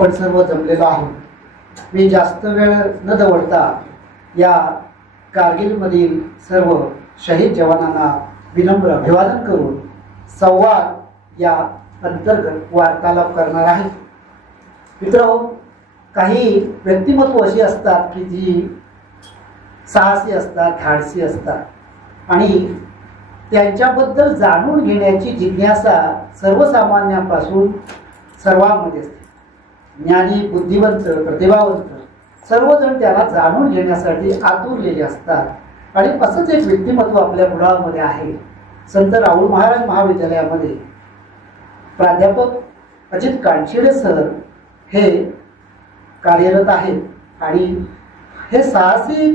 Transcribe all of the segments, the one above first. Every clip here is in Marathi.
आपण सर्व जमलेलो आहोत. मी जास्त वेळ न दवडता या कारगिलमधील सर्व शहीद जवानांना विनम्र अभिवादन करून संवाद या अंतर्गत वार्तालाप करणार आहे. मित्रांनो, काही व्यक्तिमत्व अशी असतात की जी साहसी असतात, धाडसी असतात आणि त्यांच्याबद्दल जाणून घेण्याची जिज्ञासा सर्वसामान्यांपासून सर्वांमध्ये असते. ज्ञानी, बुद्धिवंत, प्रतिभावंत सर्वजण त्याला जाणून घेण्यासाठी आतुरलेले असतात आणि असंच एक व्यक्तिमत्व आपल्या मुळामध्ये आहे. संत राहुल महाराज महाविद्यालयामध्ये प्राध्यापक अजित कानशिरे सर हे कार्यरत आहेत आणि हे साहसी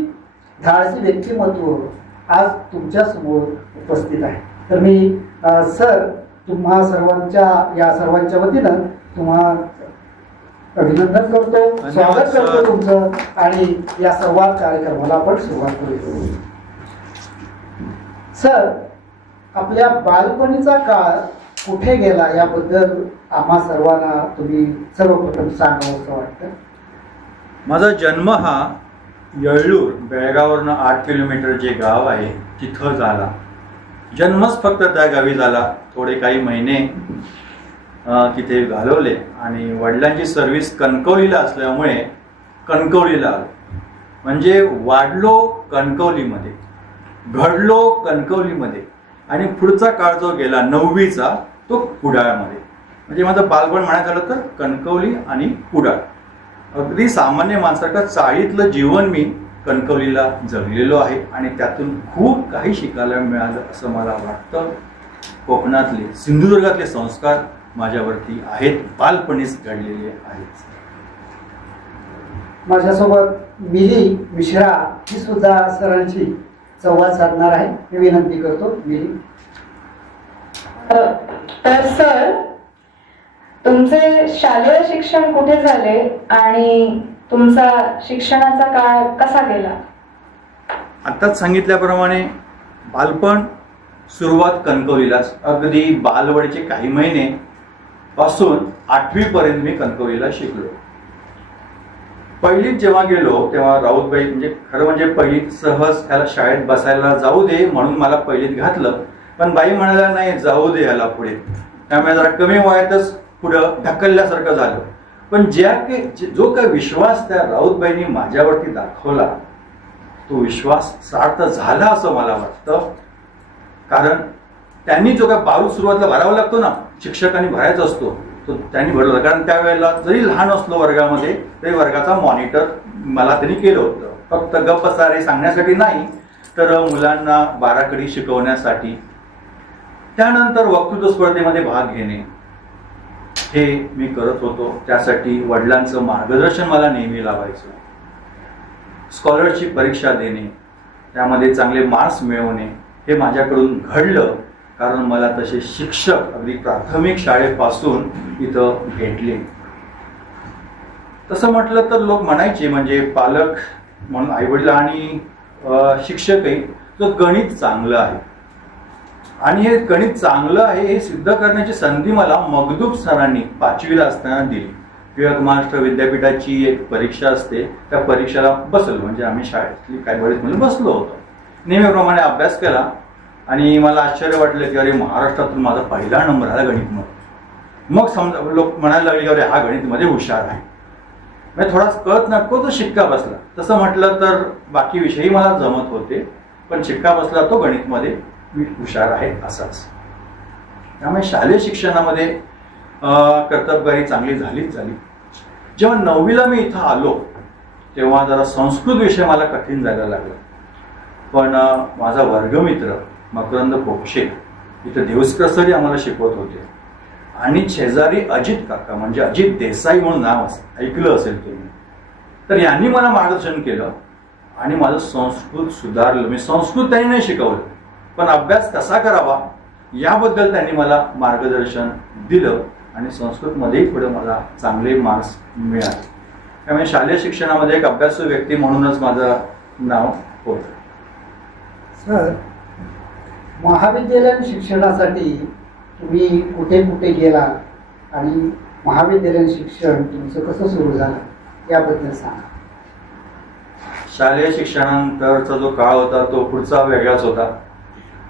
धाडसी व्यक्तिमत्व आज तुमच्यासमोर उपस्थित आहे. तर मी सर तुम्हा सर्वांच्या या सर्वांच्या वतीनं तुम्हा अभिनंदन करतो, स्वागत करतो तुमचं आणि या संवाद कार्यक्रमाला आपण सुरुवात करू. सर, आपल्या बालपणीचा काळ कुठे गेला याबद्दल आम्हा सर्वांना तुम्ही सर्वप्रथम सांगावं असं वाटतं. माझा जन्म हा येळ्ळूर, बेळगाववरनं 8 किलोमीटर जे गाव आहे तिथं झाला. जन्मच फक्त त्या गावी झाला. थोडे काही महिने तिथे घालवले आणि वडिलांची सर्व्हिस कणकवलीला असल्यामुळे कणकवलीला आलो. म्हणजे वाढलो कणकवलीमध्ये, घडलो कणकवलीमध्ये आणि पुढचा काळ जो गेला 9वीचा तो कुडाळमध्ये. म्हणजे माझं बालपण म्हणायचं झालं तर कणकवली आणि कुडाळ. अगदी सामान्य माणसाचं चाळीतलं जीवन मी कणकवलीला जगलेलो आहे आणि त्यातून खूप काही शिकायला मिळालं असं मला वाटतं. कोकणातले, सिंधुदुर्गातले संस्कार माझ्यावरती आहेत, बालपणीच घडलेले आहेत. माझ्यासोबत मिली मिश्रा ही सुद्धा सरांची संवाद साधणार आहे. मी विनंती करतो मिली. तर सर, तुमचे शालेय शिक्षण कुठे झाले आणि तुमचा शिक्षणाचा काळ कसा गेला? आताच सांगितल्याप्रमाणे बालपण सुरुवात कणकवलीलाच. अगदी बालवडीचे काही महिने पासून 8वी पर्यंत मी कणकवलीला शिकलो. पहिलीत जेव्हा गेलो तेव्हा राऊतबाई, म्हणजे खरं म्हणजे पहिलीत सहज त्याला शाळेत बसायला जाऊ दे म्हणून मला पहिलीत घातलं, पण बाई म्हणाला नाही जाऊ दे याला पुढे. त्यामुळे जरा कमी वयातच पुढं ढकलल्यासारखं झालं. पण जो काही विश्वास त्या राऊतबाईंनी माझ्यावरती दाखवला तो विश्वास सार्थ झाला असं मला वाटतं. कारण त्यांनी जो काय बारूद सुरुवातीला भरावा लागतो ना, शिक्षकांनी भरायचा असतो, तो त्यांनी भरला. कारण त्यावेळेला जरी लहान असलो वर्गामध्ये तरी वर्गाचा मॉनिटर मला त्यांनी केलं होतं. फक्त गप्प सारे सांगण्यासाठी नाही तर मुलांना बाराखडी शिकवण्यासाठी. त्यानंतर वक्तृत्व स्पर्धेमध्ये भाग घेणे हे मी करत होतो. त्यासाठी वडिलांचं मार्गदर्शन मला नेहमी लावायचं. स्कॉलरशिप परीक्षा देणे, त्यामध्ये चांगले मार्क्स मिळवणे हे माझ्याकडून घडलं. कारण मला तसे शिक्षक अगदी प्राथमिक शाळेपासून इथं भेटले. तसं म्हटलं तर लोक म्हणायचे, म्हणजे पालक म्हणून आईवडील आणि शिक्षकही, जो गणित चांगलं आहे आणि हे गणित चांगलं आहे हे सिद्ध करण्याची संधी मला मगदूम सरांनी 5वीला असताना दिली. टिळक महाराष्ट्र विद्यापीठाची एक परीक्षा असते, त्या परीक्षेला बसलो. म्हणजे आम्ही शाळेतली काही बरेच मुलं बसलो होतो. नेहमीप्रमाणे अभ्यास केला आणि मला आश्चर्य वाटलं की अरे महाराष्ट्रातून माझा पहिला नंबर आला गणितमध्ये. मग समजा लोक म्हणायला लागले की अरे हा गणितमध्ये हुशार आहे. म्हणजे थोडा कळत नको तो शिक्का बसला. तसं म्हटलं तर बाकी विषयही मला जमत होते, पण शिक्का बसला तो गणितमध्ये मी हुशार आहे असाच. त्यामुळे शालेय शिक्षणामध्ये कर्तबगारी चांगली झालीच झाली. जेव्हा 9वीला मी इथं आलो तेव्हा जरा संस्कृत विषय मला कठीण जायला लागला. पण माझा वर्गमित्र मकरंद पोक्षे इथं देवस्कर सर आम्हाला शिकवत होते आणि शेजारी अजित काका, म्हणजे अजित देसाई म्हणून नाव ऐकलं असेल तुम्ही, तर यांनी मला मार्गदर्शन केलं आणि माझं संस्कृत सुधारलं. मी संस्कृत त्यांनी नाही शिकवलं, पण अभ्यास कसा करावा याबद्दल त्यांनी मला मार्गदर्शन दिलं आणि संस्कृतमध्येही पुढे मला चांगले मार्क्स मिळाले. त्यामुळे शालेय शिक्षणामध्ये एक अभ्यासू व्यक्ती म्हणूनच माझं नाव होतं. सर, महाविद्यालयीन शिक्षणासाठी तुम्ही कुठे कुठे गेला आणि महाविद्यालयीन शिक्षण तुमचं कसं सुरू झालं याबद्दल सांगा. शालेय शिक्षणानंतरचा जो काळ होता तो पुढचा वेगळाच होता.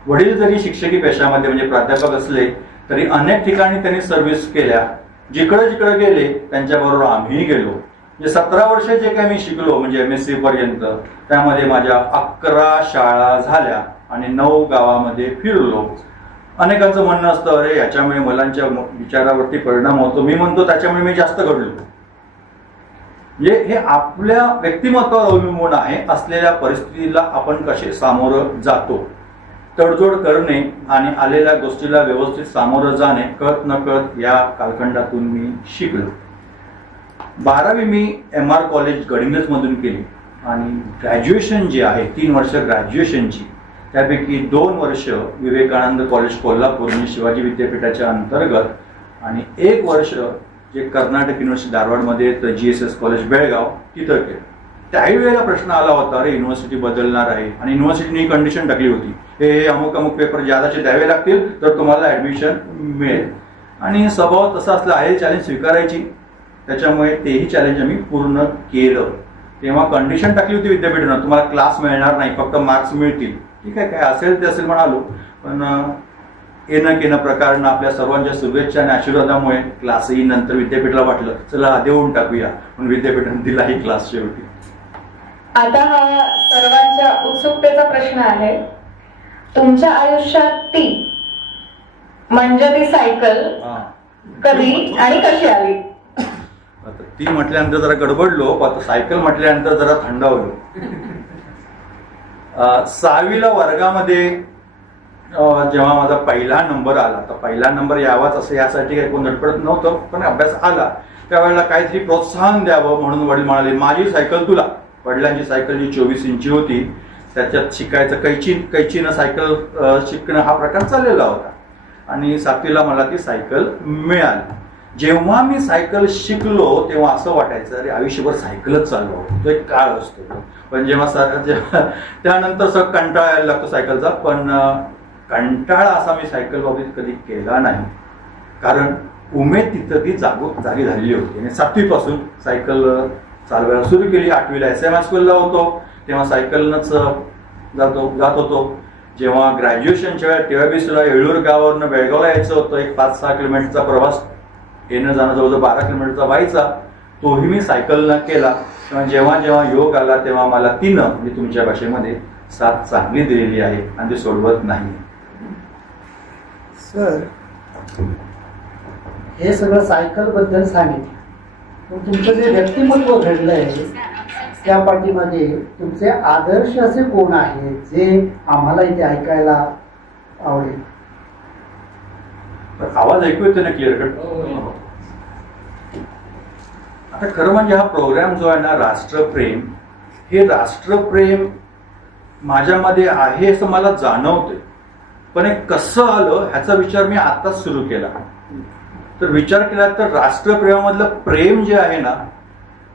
वडील जरी शिक्षकी पेशामध्ये म्हणजे प्राध्यापक असले तरी अनेक ठिकाणी त्यांनी सर्व्हिस केल्या. जिकडे जिकडे गेले त्यांच्याबरोबर आम्हीही गेलो. म्हणजे 17 वर्ष जे काही मी शिकलो म्हणजे MSc पर्यंत, त्यामध्ये माझ्या 11 शाळा झाल्या आणि 9 गावामध्ये फिरलो. अनेकांचं म्हणणं असतं, अरे याच्यामुळे मुलांच्या विचारावरती परिणाम होतो. मी म्हणतो त्याच्यामुळे मी जास्त घडलो. म्हणजे हे आपल्या व्यक्तिमत्वावर अवलंबून आहे. असलेल्या परिस्थितीला आपण कसे सामोरं जातो, तडजोड करणे आणि आलेल्या गोष्टीला व्यवस्थित सामोरं जाणे कळत न कळत या कालखंडातून मी शिकलो. 12वी मी MR कॉलेज गडिंग्लज मधून केली आणि ग्रॅज्युएशन जी आहे 3 वर्ष ग्रॅज्युएशनची, त्यापैकी 2 वर्ष विवेकानंद कॉलेज कोल्हापूर म्हणजे शिवाजी विद्यापीठाच्या अंतर्गत आणि 1 वर्ष जे कर्नाटक युनिव्हर्सिटी धारवाडमध्ये येतं GSS कॉलेज बेळगाव तिथं केलं. त्याही वेळेला प्रश्न आला होता, अरे युनिव्हर्सिटी बदलणार आहे आणि युनिव्हर्सिटीने ही कंडिशन टाकली होती, हे अमुक अमुक पेपर ज्यादाचे द्यावे लागतील तर तुम्हाला ऍडमिशन मिळेल. आणि स्वभाव तसा असला आहे चॅलेंज स्वीकारायची, त्याच्यामुळे तेही चॅलेंज आम्ही पूर्ण केलं. तेव्हा कंडिशन टाकली होती विद्यापीठानं, तुम्हाला क्लास मिळणार नाही, फक्त मार्क्स मिळतील. ठीक आहे, काय असेल ते असेल म्हणालो. पण येणं केनं प्रकारनं आपल्या सर्वांच्या शुभेच्छा आणि आशीर्वादामुळे क्लासही नंतर विद्यापीठाला वाटलं चला देऊन टाकूया, म्हणून विद्यापीठाने दिलाही क्लास शेवटी. आता हा सर्वांच्या उत्सुकतेचा प्रश्न आहे, तुमच्या आयुष्यात ती म्हणजे ती सायकल कधी आणि कशी आली? ती म्हटल्यानंतर जरा गडबडलो, आता सायकल म्हटल्यानंतर जरा थंडावलो. 6वीला वर्गामध्ये जेव्हा माझा पहिला नंबर आला, तर पहिला नंबर यावाच असं यासाठी काही कोण धडपडत नव्हतं, पण अभ्यास आला त्यावेळेला काहीतरी प्रोत्साहन द्यावं म्हणून वडील म्हणाले माझी सायकल तुला. वडिलांची सायकल जी 24 इंची होती त्याच्यात शिकायचं, कैचीनं सायकल शिकणं हा प्रकार चाललेला होता आणि 7वीला मला ती सायकल मिळाली. जेव्हा मी सायकल शिकलो तेव्हा असं वाटायचं अरे आयुष्यभर सायकलच चालवा, तो एक काळ असतो. पण जेव्हा त्यानंतर सगळं कंटाळा यायला लागतो सायकलचा, पण कंटाळा असा मी सायकल बाबतीत कधी केला नाही, कारण उमेद तिथं ती जागी झालेली होती. आणि 7वी पासून सायकल चालवायला सुरू केली. 8वीला SM स्कूलला होतो तेव्हा सायकलनंच जात होतो. जेव्हा ग्रॅज्युएशनच्या वेळेला TYBCला येळूर गावावरनं बेळगावला यायचं होतं, एक 5-6 किलोमीटरचा प्रवास येणं जाणं जवळजवळ 12 किलोमीटरचा व्हायचा, तोही मी सायकलनं केला. जेव्हा जेव्हा योग आला तेव्हा मला तिनं म्हणजे तुमच्या भाषेमध्ये साथ चांगली दिलेली आहे आणि ते सोडवत नाही. सर, हे सगळं सायकल बद्दल सांगितलं, पण तुमचं जे व्यक्तिमत्व घडलंय त्या पाठीमागे तुमचे आदर्श असे कोण आहेत जे आम्हाला इथे ऐकायला आवडेल? आवाज ऐकू येतो ना क्लिअर कट? आता खरं म्हणजे हा प्रोग्राम जो आहे ना राष्ट्रप्रेम, हे राष्ट्रप्रेम माझ्यामध्ये आहे असं मला जाणवते, पण हे कसं आलं ह्याचा विचार मी आताच सुरू केला. तर विचार केला तर राष्ट्रप्रेमामधलं प्रेम जे आहे ना,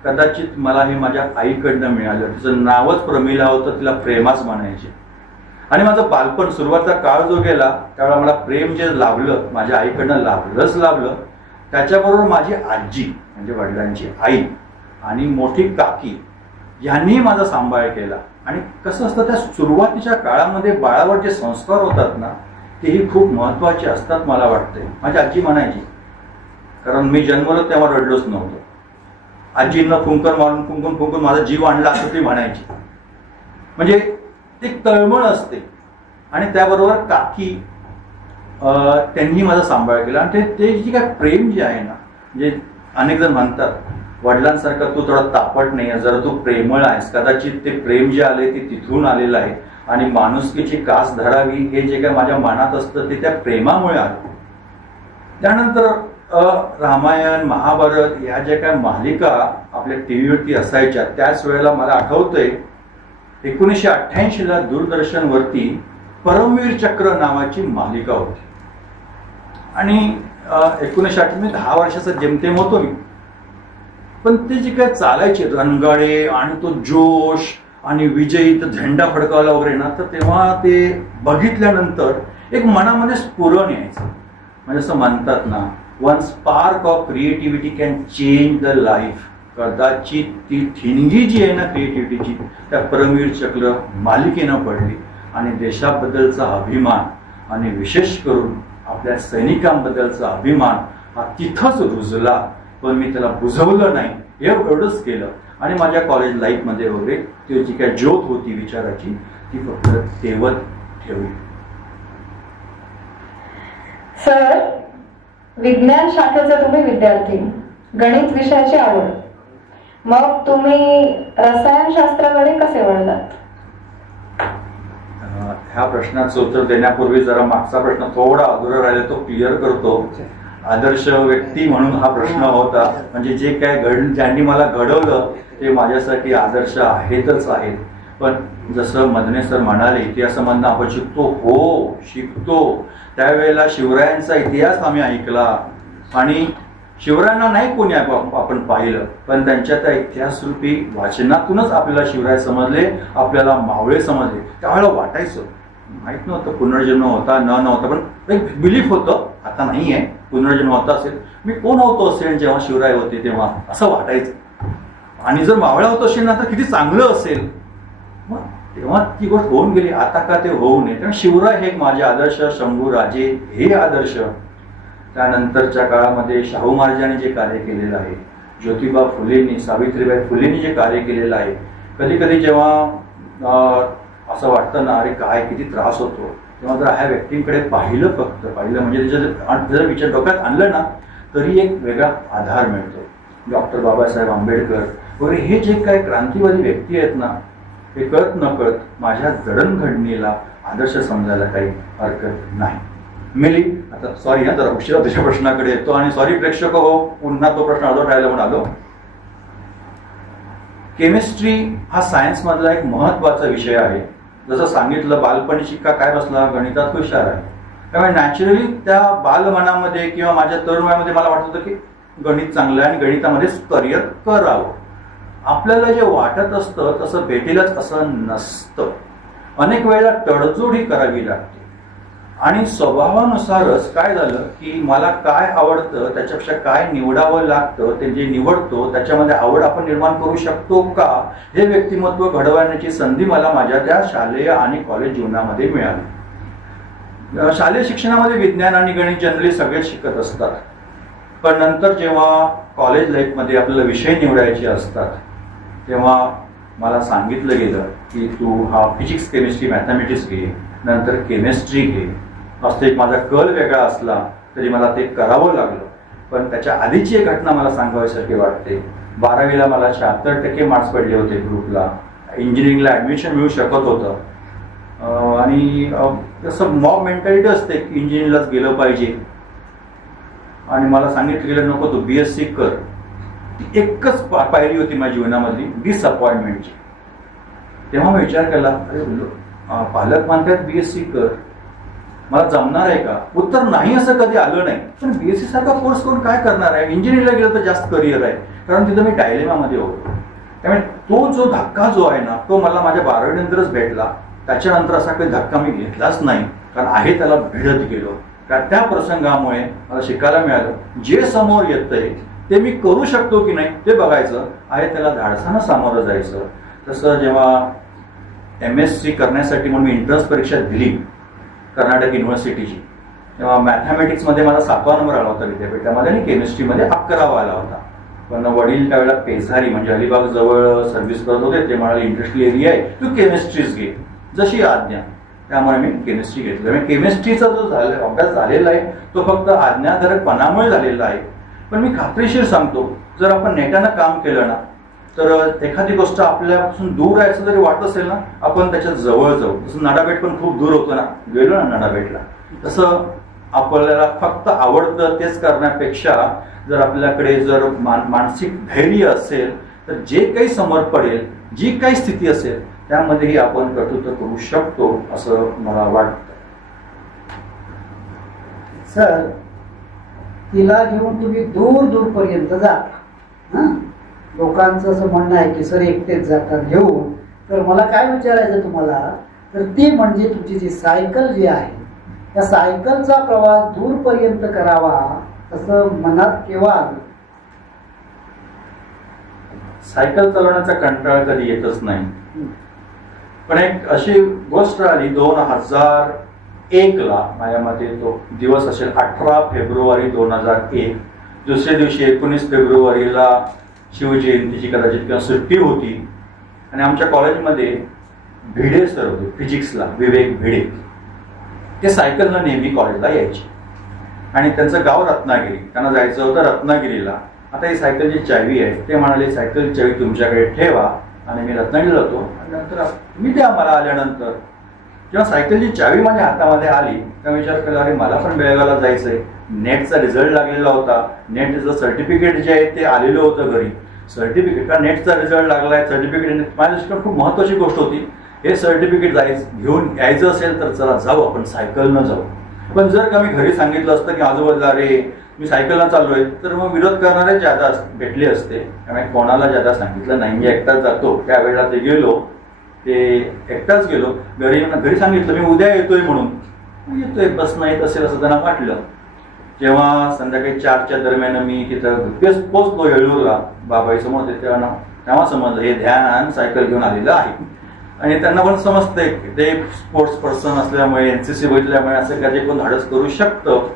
कदाचित मला हे माझ्या आईकडनं मिळालं. तिचं नावच प्रमिला होतं, तिला प्रेमाच म्हणायचे. आणि माझं बालपण सुरुवातीचा काळ जो गेला त्यावेळेला मला प्रेम जे लाभलं माझ्या आईकडनं लाभलं. त्याच्याबरोबर माझी आजी म्हणजे वडिलांची आई आणि मोठी काकी यांनी माझा सांभाळ केला. आणि कसं असतं त्या सुरुवातीच्या काळामध्ये बाळावर जे संस्कार होतात ना तेही खूप महत्वाचे असतात मला वाटते. माझी आजी म्हणायची, कारण मी जन्मलो तेव्हा रडलोच नव्हतो, आजीनं फुंकर मारून फुंकून माझा जीव आणला असं ती म्हणायची. म्हणजे ती तळमळ असते. आणि त्याबरोबर काकी त्यांनी माझा सांभाळ केला. आणि ते जे काय प्रेम जे आहे ना, म्हणजे अनेक जण म्हणतात वडिलांसारखं तू थोडा तापट नाही, जरा तू प्रेमळ आहेस. कदाचित ते प्रेम जे आले ते तिथून आलेलं आहे. आणि माणुसकीची कास धरावी हे जे काय माझ्या मनात असतं ते त्या प्रेमामुळे आलं. त्यानंतर रामायण महाभारत या ज्या काय मालिका आपल्या टीव्हीवरती असायच्या त्याच वेळेला मला आठवतंय 1988ला दूरदर्शनवरती परमवीर चक्र नावाची मालिका होती. आणि 1980 मी 10 वर्षाचा जेमतेम होतो मी. पण ते जे काय चालायचे रणगाडे आणि तो जोश आणि विजयी तर झेंडा फडकावला वगैरे ना, तर तेव्हा ते बघितल्यानंतर एक मनामध्ये स्फुरण यायचं. म्हणजे असं म्हणतात ना one spark of creativity can change the life. कदाचित ती ठिणगी जी आहे ना क्रिएटिव्हिटीची, त्या परमवीर चक्र मालिकेनं पडली आणि देशाबद्दलचा अभिमान आणि विशेष करून आपल्या सैनिकांबद्दलचा अभिमान हा तिथंच रुजला. पण मी त्याला बुजवलं नाही, एवढंच केलं. आणि माझ्या कॉलेज लाईफमध्ये वगैरे ती जी काय ज्योत होती विचाराची ती फक्त तेवत ठेवली. सर, विज्ञान शाखेचे तुम्ही विद्यार्थी, गणित विषयाची आवड, मग तुम्ही रसायनशास्त्राकडे कसे वळलात? ह्या प्रश्नाचं उत्तर देण्यापूर्वी जरा मागचा प्रश्न थोडा अधुरा राहिला तो क्लिअर करतो. आदर्श व्यक्ती म्हणून हा प्रश्न होता. म्हणजे जे काय ज्यांनी मला घडवलं ते माझ्यासाठी आदर्श आहेतच आहेत. पण जसं मदने सर म्हणाले, इतिहासामधनं आपण शिकतो. त्यावेळेला शिवरायांचा इतिहास आम्ही ऐकला आणि शिवरायांना नाही कोणी आपण पाहिलं, पण त्यांच्या त्या इतिहासरूपी वाचनातूनच आपल्याला शिवराय समजले, आपल्याला मावळे समजले. त्यावेळेला वाटायचं, माहित नव्हतं पुनर्जन्म होता नव्हता, पण एक बिलीफ होतं, आता नाही आहे, पुनर्जन्म होता असेल, मी कोण होतो असेल जेव्हा शिवराय होते तेव्हा, असं वाटायचं. आणि जर मावळा होत असेल ना तर किती चांगलं असेल. मग तेव्हा ती गोष्ट होऊन गेली. आता का ते होऊ नये? कारण शिवराय हे माझे आदर्श, शंभू राजे हे आदर्श. त्यानंतरच्या काळामध्ये शाहू महाराजांनी जे कार्य केलेलं आहे, ज्योतिबा फुलेंनी, सावित्रीबाई फुलेंनी जे कार्य केलेलं आहे, कधी कधी जेव्हा असं वाटतं ना, अरे काय किती त्रास होतो, तेव्हा जर ह्या व्यक्तींकडे पाहिलं म्हणजे त्याचा विचार डोक्यात आणलं ना तरी एक वेगळा आधार मिळतो. डॉक्टर बाबासाहेब आंबेडकर वगैरे हे जे काही क्रांतिवादी व्यक्ती आहेत ना, हे कळत न कळत माझ्या जडणघडणीला आदर्श समजायला काही हरकत नाही. मिली आता सॉरी हा, जरा उशिरा त्याच्या प्रश्नाकडे येतो आणि सॉरी प्रेक्षक हो, पुन्हा तो प्रश्न अर्धवट राहिला म्हणून आलो. केमिस्ट्री हा सायन्स मधला एक महत्वाचा विषय आहे. जसं सांगितलं, बालपणी शिक्का काय बसला, गणितात हुशार आहे. त्यामुळे नॅचरली त्या बालमनामध्ये किंवा माझ्या तरुण वयामध्ये मला वाटत होतं की गणित चांगलं आहे आणि गणितामध्येच करिअर करावं. आपल्याला जे वाटत असतं तसं भेटेलच असं नसतं. अनेक वेळेला तडजोड ही करावी लागते आणि स्वभावानुसारच काय झालं की मला काय आवडतं त्याच्यापेक्षा काय निवडावं लागतं, ते जे निवडतो त्याच्यामध्ये आवड आपण निर्माण करू शकतो का, हे व्यक्तिमत्व घडवण्याची संधी मला माझ्या त्या शालेय आणि कॉलेज जीवनामध्ये मिळाली. शालेय शिक्षणामध्ये विज्ञान आणि गणित जनरली सगळे शिकत असतात, पण नंतर जेव्हा कॉलेज लाईफमध्ये आपल्याला विषय निवडायचे असतात तेव्हा मला सांगितलं गेलं की तू हा फिजिक्स, केमिस्ट्री, मॅथमॅटिक्स घे, नंतर केमिस्ट्री घे. एक माझा कल वेगळा असला तरी मला ते करावं लागलं. पण त्याच्या आधीची एक घटना मला सांगावीसारखी वाटते. 12वीला मला 76% मार्क्स पडले होते ग्रुपला. इंजिनिअरिंगला ऍडमिशन मिळू शकत होतं आणि जसं मॉब मेंटॅलिटी असते की इंजिनिअरिंगलाच गेलं पाहिजे आणि मला सांगितलं गेलं नको तू BSc कर. ती एकच पायरी होती माझ्या जीवनामधली, डिसअपॉइंटमेंटची. तेव्हा मी विचार केला, अरे पालक म्हणतात BSc कर, मला जमणार आहे का? उत्तर नाही असं कधी आलं नाही. पण BSc सारखा कोर्स करून काय करणार आहे? इंजिनिअरिंगला गेलं तर जास्त करिअर आहे, कारण तिथं मी डायलेमामध्ये होतो. त्यामुळे तो जो धक्का जो आहे ना तो मला माझ्या 12वी नंतरच भेटला. त्याच्यानंतर असा काही धक्का मी घेतलाच नाही, कारण आहे त्याला भिडत गेलो. त्या प्रसंगामुळे मला शिकायला मिळालं, जे समोर येतंय ते मी करू शकतो की नाही ते बघायचं आहे, त्याला धाडसानं सामोरं जायचं. तसं जेव्हा MSc करण्यासाठी म्हणून मी एंट्रन्स परीक्षा दिली कर्नाटक युनिव्हर्सिटीची, तेव्हा मॅथमॅटिक्समध्ये माझा 7वा नंबर आला होता विद्यापीठामध्ये आणि केमिस्ट्रीमध्ये 11वा आला होता. पण वडील त्यावेळेला पेसारी म्हणजे अलिबाग जवळ सर्व्हिस करत होते. ते म्हणाले इंडस्ट्रियल एरिया आहे, तू केमिस्ट्रीच घे, जशी आज्ञा. त्यामुळे मी केमिस्ट्री घेतलं. केमिस्ट्रीचा जो अभ्यास झालेला आहे तो फक्त आज्ञाधारकपणामुळे झालेला आहे. पण मी खात्रीशीर सांगतो, जर आपण नेटानं काम केलं ना तर एखादी गोष्ट आपल्यापासून दूर राहायचं जरी वाटत असेल ना, आपण त्याच्या जवळ जाऊ. जसं नडाबेट पण खूप दूर होतं ना, गेलो ना नडाबेटला, तसं आपल्याला फक्त आवडतं तेच करण्यापेक्षा जर आपल्याकडे जर मानसिक धैर्य असेल तर जे काही समोर पडेल, जी काही स्थिती असेल त्यामध्येही आपण कर्तृत्व करू शकतो असं मला वाटतं. सर, तिला घेऊन तुम्ही दूर दूर पर्यंत जाता. लोकांचं असं म्हणणं आहे की सर एकटेच जातात घेऊन. तर मला काय विचारायचं तुम्हाला, तर ती म्हणजे तुमची जी सायकल जी आहे, त्या सायकलचा प्रवास दूरपर्यंत करावा तसं मनात केव्हा आलं? सायकल चालवण्याचा कंटाळा कधी येतच नाही, पण एक अशी गोष्ट आली 2001ला. माझ्यामध्ये तो दिवस असेल 18 फेब्रुवारी 2001. दुसऱ्या दिवशी 19 फेब्रुवारीला शिवजयंतीची कदाचित किंवा सुट्टी होती आणि आमच्या कॉलेजमध्ये भिडे सर होते फिजिक्सला, विवेक भिडे. ते सायकलनं नेहमी कॉलेजला यायचे आणि त्यांचं गाव रत्नागिरी. त्यांना जायचं होतं रत्नागिरीला. आता ही सायकलची चावी आहे. ते म्हणाले सायकलची चावी तुमच्याकडे ठेवा आणि मी रत्नागिरीला जातो आणि नंतर तुम्ही द्या मला आल्यानंतर. जेव्हा सायकलची चावी माझ्या हातामध्ये आली तेव्हा विचार केला, अरे मला पण बेळगावला जायचंय. नेटचा रिझल्ट लागलेला होता. नेटचं सर्टिफिकेट जे आहे ते आलेलं होतं घरी. सर्टिफिकेट का नेटचा रिझल्ट लागलाय, सर्टिफिकेट माझ्या दृष्टीने खूप महत्वाची गोष्ट होती. हे सर्टिफिकेट घेऊन यायचं असेल तर चला जाऊ आपण सायकलनं जाऊ. पण जर का मी घरी सांगितलं असतं की आजूबाजूला अरे मी सायकलनं चाललोय तर मग विरोध करणारे ज्यादा भेटले असते. त्यामुळे कोणाला ज्यादा सांगितलं नाही. मी एकटाच जातो. त्यावेळेला ते गेलो, ते एकटाच गेलो. घरी सांगितलं मी उद्या येतोय म्हणून. येतोय बस नाही येत असेल असं त्यांना वाटलं. जेव्हा संध्याकाळी 4च्या दरम्यान मी तिथं पोचलो येळूरला बाबाई समोर, तेव्हा समजलं हे ध्यान सायकल घेऊन आलेलं आहे. आणि त्यांना पण समजतंय ते स्पोर्ट्स पर्सन असल्यामुळे, एनसीसी बघितल्यामुळे असं कधी कोण धाडस करू शकतं.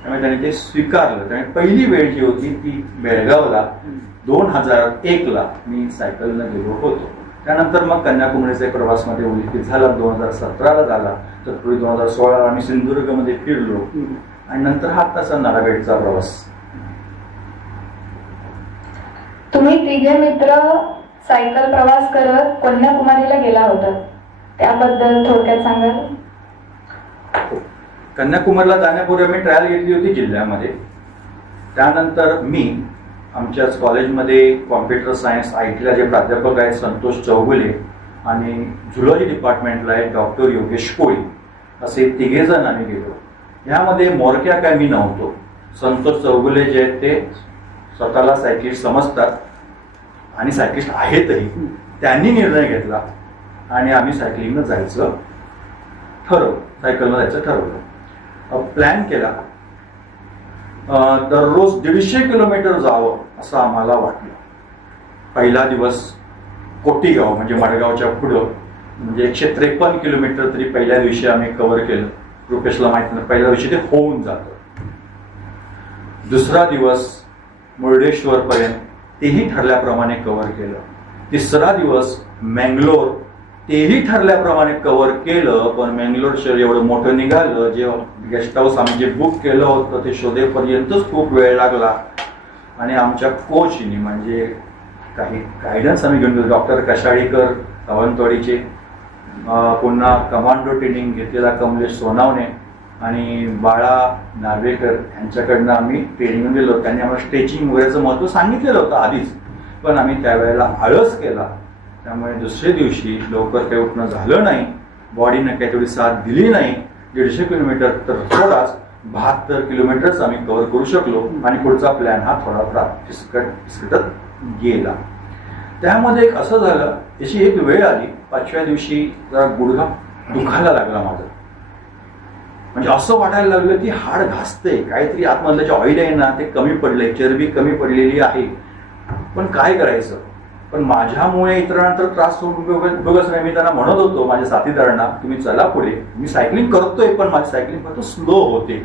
त्यामुळे त्यांनी ते स्वीकारलं. त्यामुळे पहिली वेळ जी होती ती बेळगावला 2001ला मी सायकलनं गेलो होतो. त्यानंतर मग कन्याकुमारीचा प्रवासमध्ये उल्लेख झाला. 2017ला झाला. तर पुढे 2016ला आम्ही सिंधुदुर्गमध्ये फिरलो आणि नंतर हा तसा नारायणचा प्रवास. तुम्ही तिघे मित्र सायकल प्रवास करत कन्याकुमारीला गेला होता, त्याबद्दल थोडक्यात सांगाल? कन्याकुमारीला जाण्यापूर्वी मी ट्रायल घेतली होती जिल्ह्यामध्ये. त्यानंतर मी आमच्याच कॉलेजमध्ये कॉम्प्युटर सायन्स ITला जे प्राध्यापक आहेत संतोष चौगुले आणि झुलॉजी डिपार्टमेंटला आहेत डॉक्टर योगेश कोळी, असे तिघेजण आम्ही गेलो. ह्यामध्ये मोरक्या काय मी नव्हतो. संतोष चौगुले जे आहेत ते स्वतःला सायकलिस्ट समजतात आणि सायकलिस्ट आहेतही. त्यांनी निर्णय घेतला आणि आम्ही सायकलिंगनं जायचं ठरवलं. सायकलनं जायचं ठरवलं. प्लॅन केला. दररोज 150 किलोमीटर जावं असं आम्हाला वाटलं. पहिला दिवस कोटीगाव म्हणजे मडगावच्या पुढं म्हणजे 153 किलोमीटर तरी पहिल्या दिवशी आम्ही कव्हर केलं. रुपेशला माहिती नाही, पहिल्या दिवशी ते होऊन जातं. दुसरा दिवस मुर्डेश्वर पर्यंत तेही ठरल्याप्रमाणे कव्हर केलं. तिसरा दिवस मंगलोर, तेही ठरल्याप्रमाणे कव्हर केलं. पण मंगलोर शहर एवढं मोठं निघालं, जे गेस्ट हाऊस आम्ही जे बुक केलं होतं ते शोधेपर्यंतच खूप वेळ लागला. आणि आमच्या कोचनी म्हणजे काही गायडन्स आम्ही घेऊन गेलो. डॉक्टर कशाळीकर सावंतवाडीचे, पुन्हा कमांडो ट्रेनिंग घेतलेला कमलेश सोनावणे आणि बाळा नार्वेकर यांच्याकडनं आम्ही ट्रेनिंग गेलो. त्यांनी आम्हाला स्ट्रेचिंग वगैरेचं महत्त्व सांगितलेलं होतं आधीच, पण आम्ही त्यावेळेला आळस केला. त्यामुळे दुसऱ्या दिवशी लवकर काही उठणं झालं नाही. बॉडीनं काही तेवढी साथ दिली नाही. 150 किलोमीटर तर थोडाच 72 किलोमीटरच आम्ही कव्हर करू शकलो आणि पुढचा प्लॅन हा थोडा फिसकटत गेला. त्यामध्ये एक असं झालं, त्याची एक वेळ आली 5व्या दिवशी जरा गुडघा दुखायला लागला माझा. म्हणजे असं वाटायला लागलं की हाड घासते, काहीतरी आतमधलं जे ऑइल आहे ना ते कमी पडलंय, चरबी कमी पडलेली आहे. पण काय करायचं? पण माझ्यामुळे इतरांना तर त्रास बघच नाही. मी त्यांना म्हणत होतो माझ्या साथीदारांना, तुम्ही चला पुढे, मी सायकलिंग करतोय पण माझी सायकलिंग फक्त स्लो होते.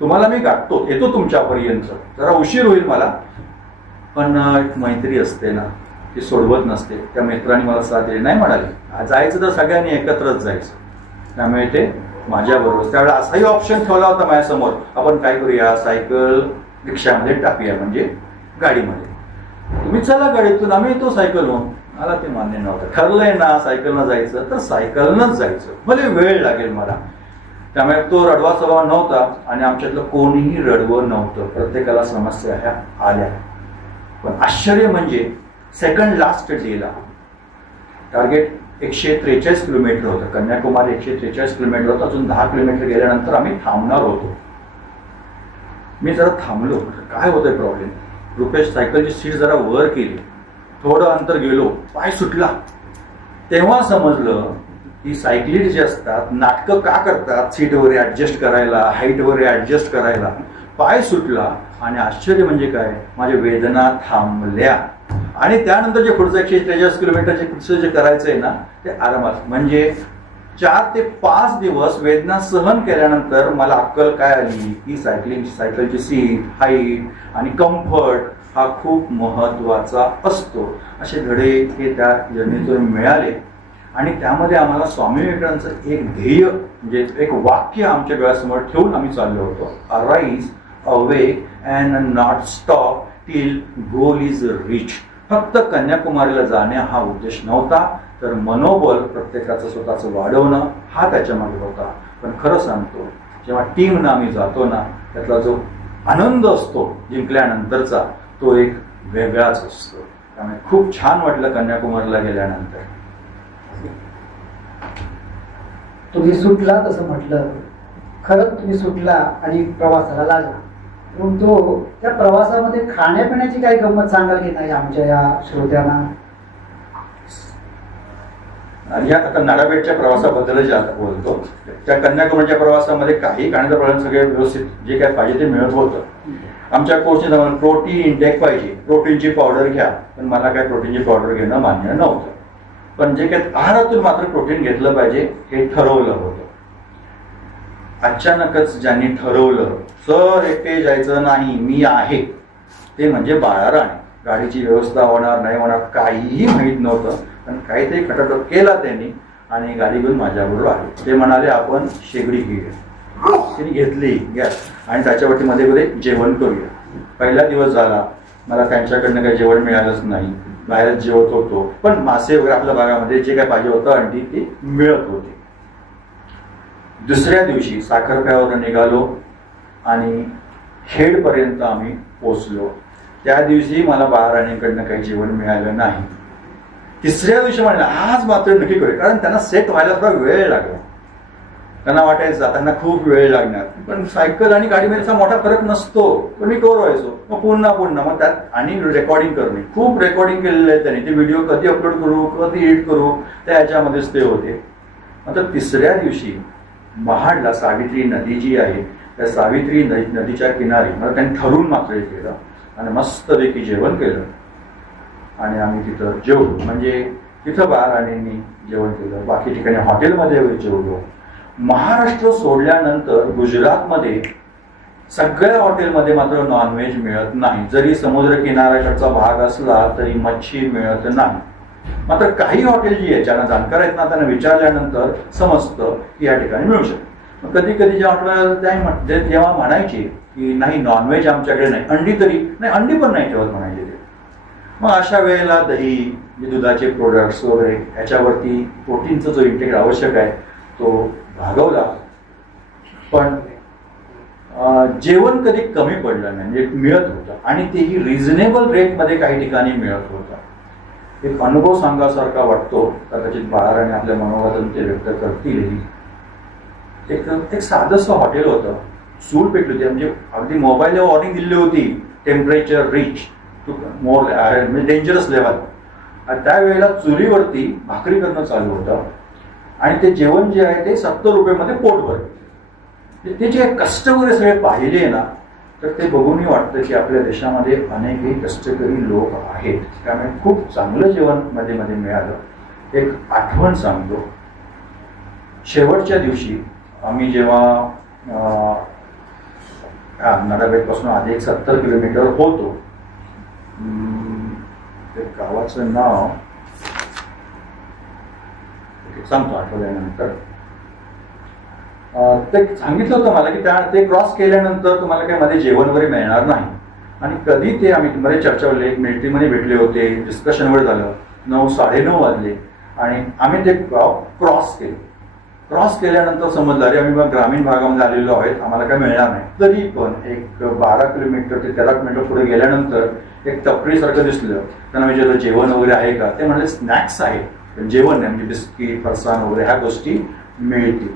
तुम्हाला मी गाठतो, येतो तुमच्यापर्यंत, जरा उशीर होईल मला. पण एक मैत्री असते ना, ती सोडवत नसते. त्या मित्रांनी मला साथ दिली. नाही म्हणाले जायचं तर सगळ्यांनी एकत्रच जायचं. त्यामुळे ते माझ्याबरोबर त्यावेळेला असाही ऑप्शन ठेवला होता माझ्यासमोर, आपण काय करूया, सायकल रिक्षामध्ये टाकूया, म्हणजे गाडीमध्ये. तुम्ही चला गाडीतून, आम्ही येतो सायकलहून. मला ते मान्य नव्हतं. ठरलंय ना सायकलनं जायचं तर सायकलनंच जायचं, भले वेळ लागेल मला. त्यामुळे तो रडवा स्वभाव नव्हता आणि आमच्यातलं कोणीही रडवं नव्हतं. प्रत्येकाला समस्या ह्या आल्या. पण आश्चर्य म्हणजे सेकंड लास्ट डेला टार्गेट 143 किलोमीटर होतं. कन्याकुमारी 143 किलोमीटर होतं. अजून 10 किलोमीटर गेल्यानंतर आम्ही थांबणार होतो. मी जरा थांबलो. काय होतंय प्रॉब्लेम? रुपेश सायकलची सीट जरा वर केली, थोडं अंतर गेलो, पाय सुटला. तेव्हा समजलं की सायकलिस्ट जे असतात नाटकं का करतात, सीट वगैरे ऍडजस्ट करायला, हाईट वगैरे ऍडजस्ट करायला. पाय सुटला आणि आश्चर्य म्हणजे काय, माझ्या वेदना थांबल्या. आणि त्यानंतर जे पुढचं 143 किलोमीटरचे पुढचं जे करायचं आहे ना ते आरामात, म्हणजे 4 ते 5 दिवस वेदना सहन केल्यानंतर मला अक्कल काय आली की सायकलची सीट, हाईट आणि कम्फर्ट हा खूप महत्वाचा असतो. असे धडे हे त्या जर्नीतून मिळाले. आणि त्यामध्ये आम्हाला स्वामी विवेकानंदांचं एक ध्येय म्हणजे एक वाक्य आमच्या डोळ्यासमोर ठेवून आम्ही चाललो होतो, arise, awake and not stop till goal is rich. फक्त कन्याकुमारीला जाणे हा उद्देश नव्हता, तर मनोबल प्रत्येकाचं स्वतःचं वाढवणं हा त्याच्या मागे होता. पण खरं सांगतो, जेव्हा टीमनं आम्ही जातो ना, त्यातला जो आनंद असतो जिंकल्यानंतरचा तो एक वेगळाच असतो. त्यामुळे खूप छान वाटलं कन्याकुमारीला गेल्यानंतर. तुम्ही सुटला तसं म्हटलं, खरंच तुम्ही सुटला आणि प्रवासाला लागला. परंतु त्या प्रवासामध्ये खाण्यापिण्याची काही गंमत सांगाल की नाही आमच्या या श्रोत्यांना? आणि आता नाडाबेटच्या प्रवासाबद्दलच आता बोलतो. त्या कन्याकुमारीच्या प्रवासामध्ये काही खाण्याचं प्रमाण सगळे व्यवस्थित जे काय पाहिजे ते मिळत होतं. आमच्या कोचने आम्हाला प्रोटीन इंटेक पाहिजे, प्रोटीनची पावडर घ्या, पण मला काय प्रोटीनची पावडर घेणं मान्य नव्हतं. पण जे काही आहारातून मात्र प्रोटीन घेतलं पाहिजे हे ठरवलं होतं. अचानकच ज्यांनी ठरवलं सर एकटे जायचं नाही, मी आहे, ते म्हणजे बाळाराणे. गाडीची व्यवस्था होणार नाही होणार काहीही माहीत नव्हतं, पण काहीतरी खटाटोप केला त्यांनी आणि गाडी घेऊन माझ्याबरोबर आले. ते म्हणाले आपण शेगडी घेऊया. तिने घेतली गॅस आणि त्याच्यावरती मध्ये मध्ये जेवण करूया. पहिला दिवस झाला, मला त्यांच्याकडनं काही जेवण मिळालंच नाही, बाहेरच जेवत होतो. पण मासे वगैरे आपल्या भागामध्ये जे काय पाहिजे होतं अंडी ती मिळत होती. दुसऱ्या दिवशी साखरप्यावर निघालो आणि खेडपर्यंत आम्ही पोचलो. त्या दिवशी मला बाळाराणीकडनं काही जेवण मिळालं नाही. तिसऱ्या दिवशी म्हणलं आज मात्र नक्की करूया, कारण त्यांना सेट व्हायला थोडा वेळ लागला. त्यांना वाटायचं त्यांना खूप वेळ लागणार, पण सायकल आणि गाडीमध्ये असा मोठा फरक नसतो. पण मी कवर व्हायचो, मग पुन्हा मग त्यात आणि रेकॉर्डिंग करणे, खूप रेकॉर्डिंग केलेलं आहे त्यांनी. ते व्हिडिओ कधी अपलोड करू कधी एडिट करू त्या याच्यामध्येच ते होते. नंतर तिसऱ्या दिवशी महाडला सावित्री नदी जी आहे त्या सावित्री नदीच्या किनारी मला त्यांनी ठरवून मात्र केलं आणि मस्तपैकी जेवण केलं आणि आम्ही तिथं जेवलो. म्हणजे तिथं बाळाराणींनी जेवण केलं, बाकी ठिकाणी हॉटेलमध्ये जेवलो. महाराष्ट्र सोडल्यानंतर गुजरातमध्ये सगळ्या हॉटेलमध्ये मात्र नॉनव्हेज मिळत नाही. जरी समुद्र किनाऱ्याकडचा भाग असला तरी मच्छी मिळत नाही. मात्र काही हॉटेल जी आहे ज्यांना जाणकार आहेत ना त्यांना विचारल्यानंतर समजतं की या ठिकाणी मिळू शकतं. कधी कधी ज्या हॉटेल जेव्हा म्हणायचे की नाही नॉनव्हेज आमच्याकडे नाही, अंडी तरी नाही, अंडी पण नाही ठेवत म्हणायचे ते. मग अशा वेळेला दही, दुधाचे प्रोडक्ट्स वगैरे याच्यावरती प्रोटीनचा जो इंटेक आवश्यक आहे तो भागवला. पण जेवण कधी कमी पडलं नाही, म्हणजे मिळत होतं आणि तेही रिझनेबल रेटमध्ये काही ठिकाणी मिळत होतं. एक अनुभव सांगासारखा वाटतो, कदाचित बाळाराणी आपल्या मनोगतातून ते व्यक्त करतील. एक साधंसं हॉटेल होतं, चूल पेटली होती, म्हणजे अगदी मोबाईलला वॉर्निंग दिली होती टेम्परेचर रिच टू मोर म्हणजे डेंजरस लेवल. त्यावेळेला चुलीवरती भाकरी करणं चालू होतं आणि ते जेवण जे आहे ते 70 रुपयामध्ये पोट भरलं. ते जे कष्ट वगैरे सगळे पाहिले ना तर ते बघूनही वाटतं की आपल्या देशामध्ये अनेकही कष्टकरी लोक आहेत. त्यामुळे खूप चांगलं जेवण मध्ये मध्ये मिळालं. एक आठवण सांगतो, शेवटच्या दिवशी आम्ही जेव्हा नाडाबेटपासून आधी एक 70 किलोमीटर होतो, गावाचं नाव सांगतो आठवल्यानंतर. ते सांगितलं होतं मला की ते क्रॉस केल्यानंतर तुम्हाला काही मध्ये जेवण वगैरे मिळणार नाही. आणि कधी ते आम्ही मध्ये चर्चा वगैरे एक मिलिटरीमध्ये भेटले होते, डिस्कशन वगैरे झालं. 9, 9:30 वाजले आणि आम्ही ते क्रॉस केलं. क्रॉस केल्यानंतर समजलं अरे आम्ही ग्रामीण भागामध्ये आलेलो आहेत, आम्हाला काय मिळणार नाही. तरी पण एक 12 किलोमीटर ते 13 किलोमीटर पुढे गेल्यानंतर एक टपरीसारखं दिसलं. त्यांना विचारलं जेवण वगैरे आहे का, ते म्हणजे स्नॅक्स आहे, जेवण नाही, म्हणजे बिस्किट फरसाण वगैरे ह्या गोष्टी मिळतील.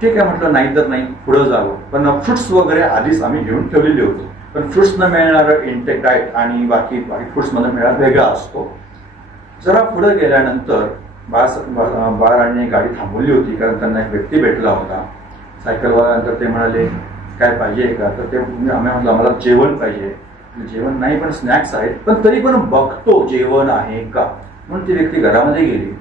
ठीक आहे म्हटलं, नाही तर नाही, पुढं जावं. पण फ्रुट्स वगैरे आधीच आम्ही घेऊन ठेवलेले होते. पण फ्रुट्स न मिळणारं इंटेक डाएट आणि बाकी फ्रुट्स मध्ये मिळणार वेगळा असतो. जरा पुढे गेल्यानंतर बाळाराणीने गाडी थांबवली होती, कारण त्यांना एक व्यक्ती भेटला होता सायकलवाल्यानंतर. ते म्हणाले काय पाहिजे का, तर ते आम्ही म्हटलं आम्हाला जेवण पाहिजे. जेवण नाही पण स्नॅक्स आहेत, पण तरी पण बघतो जेवण आहे का. म्हणून ती व्यक्ती घरामध्ये गेली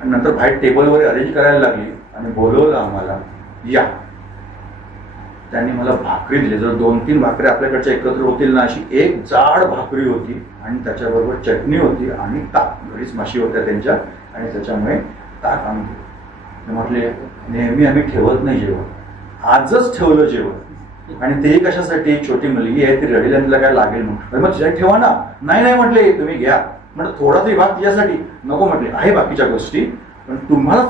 आणि नंतर बाहेर टेबलवर अरेंज करायला लागली आणि बोलवलं आम्हाला या. त्यांनी मला भाकरी दिली. जर 2-3 भाकरी आपल्याकडच्या एकत्र होतील ना, अशी एक जाड भाकरी होती आणि त्याच्याबरोबर चटणी होती आणि ताक. घरीच म्हशी होत्या त्यांच्या आणि त्याच्यामुळे ताक आणून दिलं. म्हटले नेहमी आम्ही ठेवत नाही जेवण, आजच ठेवलं जेवण. आणि ते कशासाठी, छोटी मुलगी आहे ती रडेल आणि तिला काय लागेल म्हणून. मग तिला ठेवा ना. नाही म्हटले तुम्ही घ्या. म्हटलं थोडा तरी भाग तिच्यासाठी नको. म्हटले आहे बाकीच्या गोष्टी, पण तुम्हाला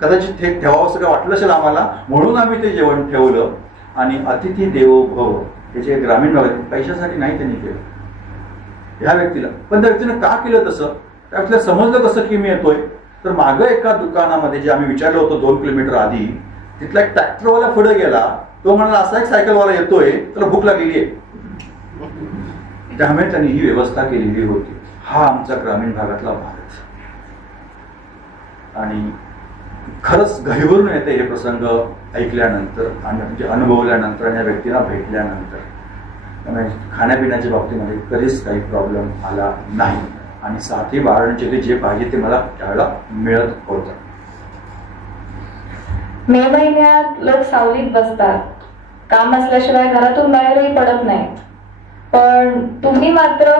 कदाचित ते ठेवावं असं काय वाटलं असेल आम्हाला, म्हणून आम्ही ते जेवण ठेवलं. आणि अतिथी देवो भव हे जे ग्रामीण भागात पैशासाठी नाही त्यांनी केलं ह्या व्यक्तीला. पण त्या व्यक्तीने का केलं तसं, त्या व्यक्तीला समजलं कसं की मी येतोय. तर मागं एका दुकानामध्ये जे आम्ही विचारलं होतं 2 किलोमीटर आधी, तिथला एक ट्रॅक्टरवाला पुढे गेला. तो म्हणाला असा एक सायकलवाला येतोय, त्याला भूक लागलेली आहे. त्यामुळे त्यांनी ही व्यवस्था केलेली होती. हा आमचा ग्रामीण भागातला भारत. आणि खरंच घाईवरून येते हे प्रसंग ऐकल्यानंतर आणि म्हणजे अनुभवल्यानंतर आणि या व्यक्तीला भेटल्यानंतर. त्यामुळे खाण्यापिण्याच्या बाबतीमध्ये कधीच काही प्रॉब्लेम आला नाही. आणि साथी बाळांचे जे पाहिजे ते मला त्यावेळेला मिळत होतं. मे महिन्यात लोक सावलीत बसतात, काम असल्याशिवाय घरातून बाहेरही पडत नाही. पण तुम्ही मात्र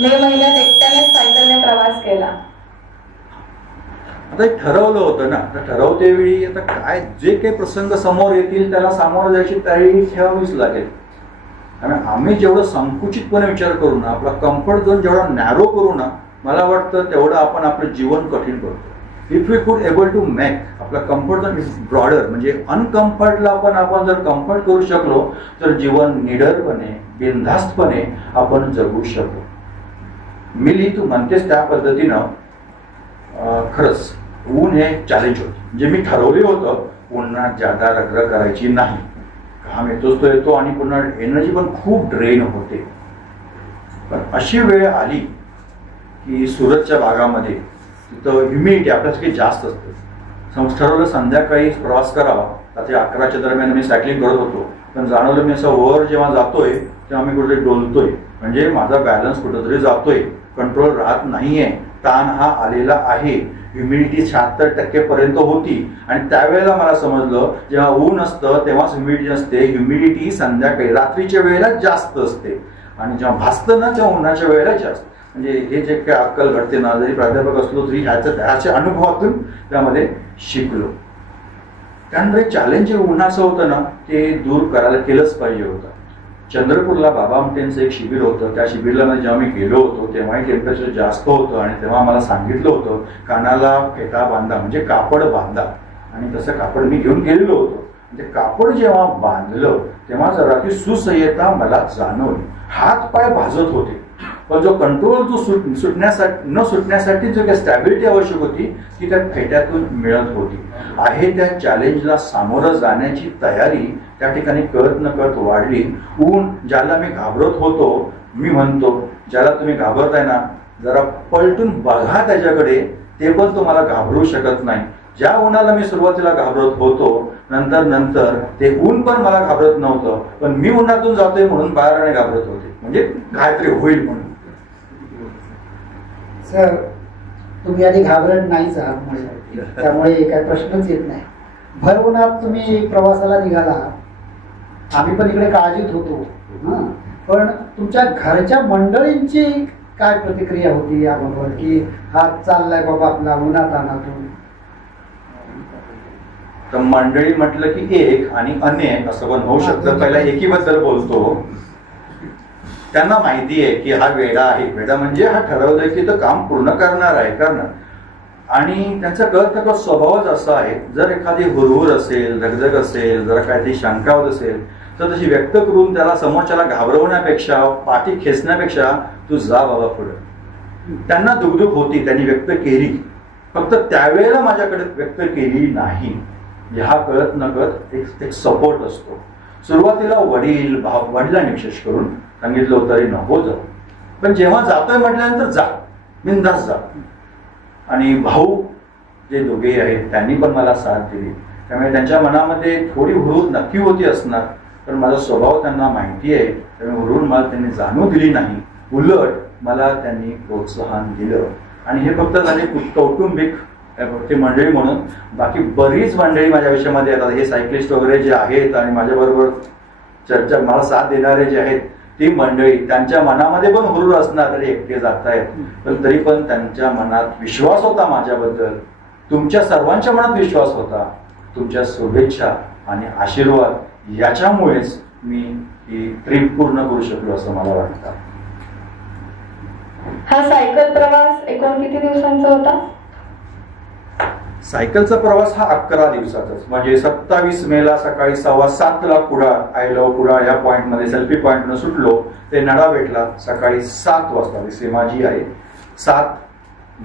मे महिन्यात एकट्याने सायकलने प्रवास केला. आता एक ठरवलं होतं ना, ठरवते वेळी आता काय जे काही प्रसंग समोर येतील त्याला सामोरं जायची तयारी ठेवावीच लागेल. आणि आम्ही जेवढं संकुचितपणे विचार करू ना, आपला कम्फर्ट झोन जेवढा नॅरो करू ना, मला वाटतं तेवढं आपण आपलं जीवन कठीण करतो. इफ वी कुड एबल टू मेक आपला कम्फर्ट झोन इज ब्रॉडर, म्हणजे अनकम्फर्टला आपण जर कम्फर्ट करू शकलो तर जीवन निडरपणे बिनधास्तपणे आपण जगू शकतो. मिली तू म्हणतेस त्या पद्धतीनं खरंच ऊन हे चॅलेंज होतं. म्हणजे मी ठरवले होतं उन्हात जादा रखरख करायची नाही. घाम येतोच तो येतो आणि पुन्हा एनर्जी पण खूप ड्रेन होते. पण अशी वेळ आली की सुरतच्या भागामध्ये तिथं ह्युमिडिटी आपल्यासाठी जास्त असते. ठरवलं संध्याकाळी प्रवास करावा. रात्री 11च्या दरम्यान मी सायकलिंग करत होतो, पण जाणवलं मी असं वर जेव्हा जातोय तेव्हा मी कुठेतरी डोलतोय. म्हणजे माझा बॅलन्स कुठेतरी जातोय, कंट्रोल राहत नाहीये. ताण हा आलेला आहे. ह्युमिडिटी 76% पर्यंत होती. आणि त्यावेळेला मला समजलं जेव्हा ऊन असतं तेव्हाच ह्युमिडिटी असते. ह्युमिडिटी संध्याकाळी रात्रीच्या वेळेला जास्त असते आणि जेव्हा भासतं ना तेव्हा उन्हाच्या वेळेला जास्त. म्हणजे हे जे काही अक्कल घडते ना, जरी प्राध्यापक असलो तरी ह्याच्या अनुभवातून त्यामध्ये शिकलो. त्यानंतर एक चॅलेंज उन्हाचं होतं ना, ते दूर करायला केलंच पाहिजे होतं. चंद्रपूरला बाबा आमटेंचं एक शिबिर होतं. त्या शिबिरला जेव्हा मी गेलो होतो तेव्हाही टेम्परेचर जास्त होतं आणि तेव्हा मला सांगितलं होतं कानाला फेटा बांधा, म्हणजे कापड बांधा. आणि तसं कापड मी घेऊन गेलेलो होतो. ते कापड जेव्हा बांधलं तेव्हा जरा ती सुसह्यता मला जाणवली. हात पाय भाजत होते, पण जो कंट्रोल जो सुटण्यासाठी जो काही स्टॅबिलिटी आवश्यक होती ती त्या फेट्यातून मिळत होती. आहे त्या चॅलेंजला सामोरं जाण्याची तयारी त्या ठिकाणी कळत न कळत वाढली. ऊन ज्याला मी घाबरत होतो, मी म्हणतो ज्याला तुम्ही घाबरताय ना, जरा पलटून बघा त्याच्याकडे, ते पण तुम्हाला घाबरू शकत नाही. ज्या उन्हाला मी सुरुवातीला घाबरत होतो, नंतर ते ऊन पण मला घाबरत नव्हतं, पण मी उन्हातून जातोय म्हणून बाहेर घाबरत होते, म्हणजे काहीतरी होईल म्हणून. सर, तुम्ही आधी घाबरत नाहीच आहात, त्यामुळे काही प्रश्नच येत नाही. भर उन्हात तुम्ही प्रवासाला निघाला, आम्ही पण इकडे काळजीत होतो. पण तुमच्या घरच्या मंडळींची काय प्रतिक्रिया होती याबरोबर, की हा चाललाय बाबा आपला उन्हात अनातून? तर मंडळी म्हटलं की एक आणि अनेक असं पण होऊ शकतं. पहिला एकीबद्दल बोलतो. त्यांना माहिती आहे की हा वेडा आहे. वेडा म्हणजे हा ठरवलंय की तो काम पूर्ण करणार आहे. आणि त्यांचा कळत स्वभावच असा आहे, जर एखादी हुरहुर असेल, धगधग असेल, जरा काहीतरी शंका होत असेल तर तशी व्यक्त करून त्याला समोरच्याला घाबरवण्यापेक्षा, पाठी खेचण्यापेक्षा तू जा बाबा पुढे. त्यांना दुखदुख होती, त्यांनी व्यक्त केली, फक्त त्यावेळेला माझ्याकडे व्यक्त केली नाही. हा कळत न कळत एक सपोर्ट असतो. सुरुवातीला वडिलांनी विशेष करून सांगितलं होतं तरी नको जाऊ, पण जेव्हा जातोय म्हटल्यानंतर जा, बिनधास्त जा. आणि भाऊ जे दोघेही आहेत त्यांनी पण मला साथ दिली. त्यामुळे त्यांच्या मनामध्ये थोडी हुरूर नक्की होती असणार, पण माझा स्वभाव त्यांना माहिती आहे. त्यामुळे हुरूर मला त्यांनी जाणू दिली नाही, उलट मला त्यांनी प्रोत्साहन दिलं. आणि हे फक्त झाले कौटुंबिक ते मंडळी म्हणून, बाकी बरीच मंडळी माझ्या आयुष्यामध्ये येतात. हे सायकलिस्ट वगैरे जे आहेत आणि माझ्याबरोबर चर्चा मला साथ देणारे जे आहेत ती मंडळी, त्यांच्या मनामध्ये पण हुरूर असणार तरी एकटे जातायत, पण तरी पण त्यांच्या मनात विश्वास होता माझ्याबद्दल. तुमच्या सर्वांच्या मनात विश्वास होता. तुमच्या शुभेच्छा आणि आशीर्वाद याच्यामुळेच मी ही ट्रिप पूर्ण करू शकलो असं मला वाटतं. हा सायकल प्रवास एकूण किती दिवसांचा होता? सायकलचा प्रवास हा 11 दिवसाचाच, म्हणजे 27 मेला सकाळी 7:15 कुडाळ, आय लव्ह कुडाळ या पॉइंटमध्ये सेल्फी पॉइंटनं सुटलो. ते नडा भेटला सकाळी 7 वाजता, सीमा जी आहे. 7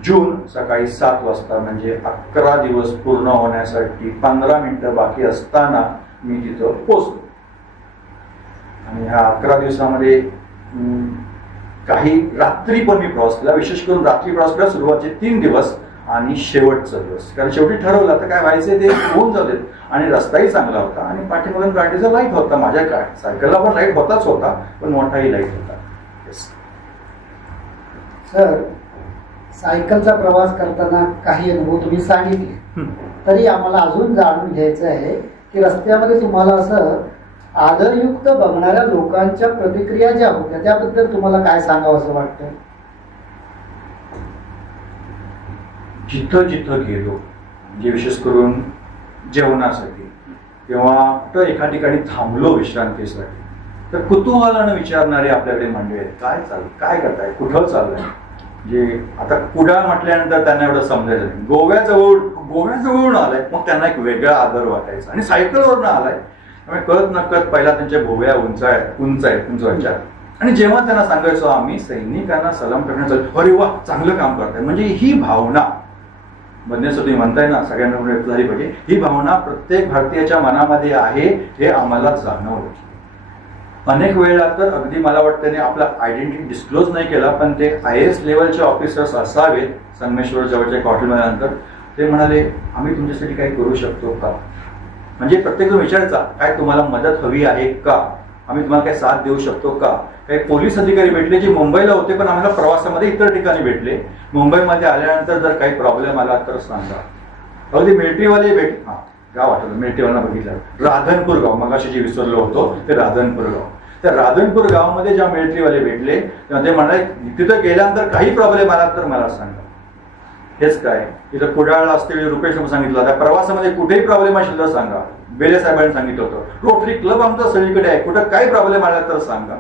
जून सकाळी 7 वाजता, म्हणजे 11 दिवस पूर्ण होण्यासाठी 15 मिनिटं बाकी असताना मी तिथं पोहोचलो. आणि ह्या 11 दिवसामध्ये काही रात्री पण मी प्रवास केला. विशेष करून रात्री प्रवास केला, सुरुवातचे 3 दिवस आणि शेवटचा दिवस. कारण शेवटी ठरवलं आता काय व्हायचं ते होऊन जाऊ देत. आणि रस्ताही चांगला होता आणि पाठीमागून गाडीचा लाईट होता. माझ्या काय सायकलला पण लाईट होताच होता, पण मोठाही लाईट होता. सर, सायकलचा प्रवास करताना काही अनुभव तुम्ही सांगितले, तरी आम्हाला अजून जाणून घ्यायचं आहे की रस्त्यामध्ये तुम्हाला असं आदरयुक्त बघणाऱ्या लोकांच्या प्रतिक्रिया ज्या होत्या त्याबद्दल तुम्हाला काय सांगावं असं वाटतं? जिथं जिथं गेलो, म्हणजे विशेष करून जेवणासाठी किंवा एका ठिकाणी थांबलो विश्रांतीसाठी, तर कुतूहलानं विचारणारे आपल्याकडे मंडळी आहेत. काय चाललं, काय करताय, कुठं चाललंय. जे आता कुडाळ म्हटल्यानंतर त्यांना एवढं समजायचं नाही. गोव्याजवळून आलाय, मग त्यांना एक वेगळा आदर वाटायचा. आणि सायकलवरनं आलाय, त्यामुळे कळत नकळत पहिला त्यांच्या भोवया उंच आहेत. आणि जेव्हा त्यांना सांगायचो आम्ही सैनिकांना सलाम करण्याचं, अरे वा चांगलं काम करताय, म्हणजे ही भावना बंदेसो तुम्ही म्हणताय ना सगळ्यांना व्यक्त झाली पाहिजे. ही भावना प्रत्येक भारतीयाच्या मनामध्ये आहे हे आम्हाला जाणवलं. अनेक वेळेला तर अगदी मला वाटतं त्यांनी आपला आयडेंटिटी डिस्क्लोज नाही केला, पण ते IAS लेवलचे ऑफिसर्स असावेत. संगमेश्वर जवळच्या एक हॉटेलमध्ये नंतर ते म्हणाले, आम्ही तुमच्यासाठी काही करू शकतो का. म्हणजे प्रत्येक जण विचारायचा, काय तुम्हाला मदत हवी आहे का, आम्ही तुम्हाला काही साथ देऊ शकतो का. काही पोलीस अधिकारी भेटले जे मुंबईला होते, पण आम्हाला प्रवासामध्ये इतर ठिकाणी भेटले. मुंबईमध्ये आल्यानंतर जर काही प्रॉब्लेम आला तर सांगा. अगदी मिलिटरीवाले गाव आठवलं, मिलिटरीवाला बघितलं, राधनपूर गाव, मगाशी जे विसरलो होतो ते राधनपूर गाव. त्या राधनपूर गावामध्ये ज्या मिलिटरीवाले भेटले तेव्हा ते म्हणाले, तिथं गेल्यानंतर काही प्रॉब्लेम आला तर मला सांगा. हेच काय, तिथं कुडाळ असते रुपेश सांगितलं, त्या प्रवासामध्ये कुठेही प्रॉब्लेम असेल तर सांगा. बेले साहेबांनी सांगितलं होतं, रोटरी क्लब आमचा सगळीकडे आहे, कुठं काही प्रॉब्लेम आला तर सांगा.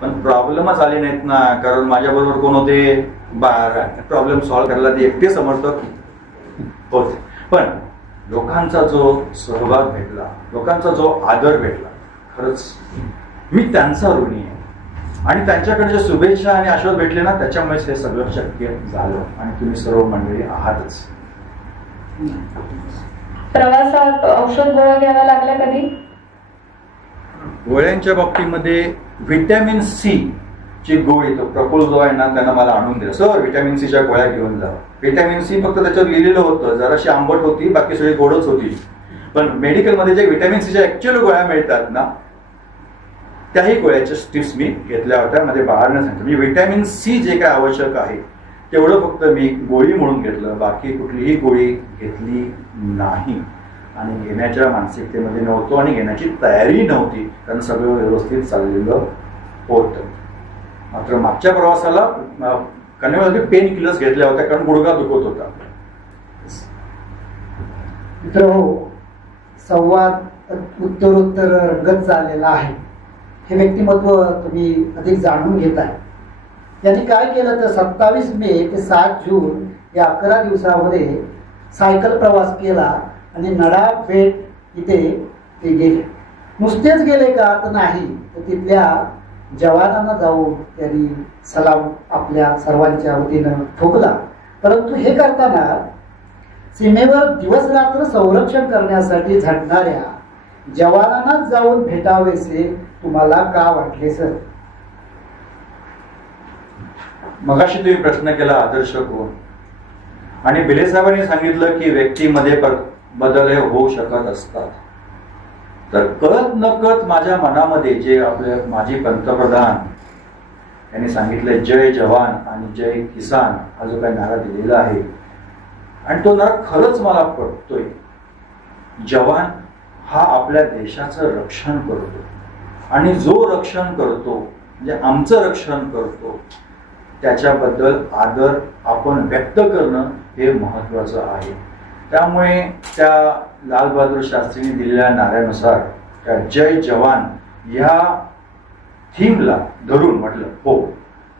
पण प्रॉब्लेमच आले नाहीत ना, कारण माझ्याबरोबर कोण होते, प्रॉब्लेम सॉल्व्ह करायला ते एकटे समर्थक होते. पण लोकांचा जो सहभाग भेटला, लोकांचा जो आदर भेटला, खरंच मी त्यांचा ऋणी आहे. आणि त्यांच्याकडे जे शुभेच्छा आणि आशीर्वाद भेटले ना, त्याच्यामुळेच हे सगळं शक्य झालं. आणि तुम्ही सर्व मंडळी आहातच. प्रवासात औषध गोळ्या घ्याव्या लागल्या कधी? गोळ्यांच्या बाबतीमध्ये व्हिटॅमिन C ची गोळी, तो प्रफुल्ल जो आहे ना त्यांना मला आणून दिला, सर व्हिटॅमिन Cच्या गोळ्या घेऊन जा. व्हिटॅमिन C फक्त त्याच्यावर लिहिलेलं होतं, जराशी आंबट होती, बाकी सगळी गोडच होती. पण मेडिकलमध्ये जे व्हिटॅमिन Cच्या ऍक्च्युअल गोळ्या मिळतात ना, त्याही गोळ्याच्या स्टिप्स मी घेतल्या होत्या. माझ्या बाळांना सांगतो, मी व्हिटॅमिन C जे काय आवश्यक आहे तेवढं फक्त मी गोळी म्हणून घेतलं, बाकी कुठलीही गोळी घेतली नाही. आणि घेण्याच्या मानसिकतेमध्ये नव्हतो आणि घेण्याची तयारी नव्हती, कारण सगळं व्यवस्थित चाललेलं होतं. मात्र मागच्या प्रवासाला कन्यामध्ये पेन किलर्स घेतल्या होत्या, कारण गुडघा दुखत होता. मित्र, संवाद उत्तरोत्तर रंगत चाललेला आहे. हे व्यक्तिमत्व तुम्ही अधिक जाणून घेताय. यांनी काय केलं तर 27 मे ते 7 जून या 11 दिवसामध्ये सायकल प्रवास केला आणि नडा बेट इथे ते गेले. नुसतेच गेले का तर नाही, तर तिथल्या जवानांना जाऊन त्यांनी सलाम आपल्या सर्वांच्या वतीनं ठोकला. परंतु हे करताना सीमेवर दिवस रात्र संरक्षण करण्यासाठी झटणाऱ्या जवानांनाच जाऊन भेटावेसे तुम्हाला का वाटले सर? मगाशी तुम्ही प्रश्न केला आदर्श कोण, आणि भिले साहेबांनी सांगितलं की व्यक्तीमध्ये बदल हे होऊ शकत असतात. तर कळत नकळत माझ्या मनामध्ये जे आपले माजी पंतप्रधान यांनी सांगितले जय जवान आणि जय किसान हा जो काही नारा दिलेला आहे आणि तो नारा खरंच मला पटतोय. जवान हा आपल्या देशाचं रक्षण करतो आणि जो रक्षण करतो म्हणजे आमचं रक्षण करतो त्याच्याबद्दल आदर आपण व्यक्त करणं हे महत्वाचं आहे. त्यामुळे त्या लालबहादूर शास्त्रींनी दिलेल्या नाऱ्यानुसार त्या जय जवान या थीमला धरून म्हटलं हो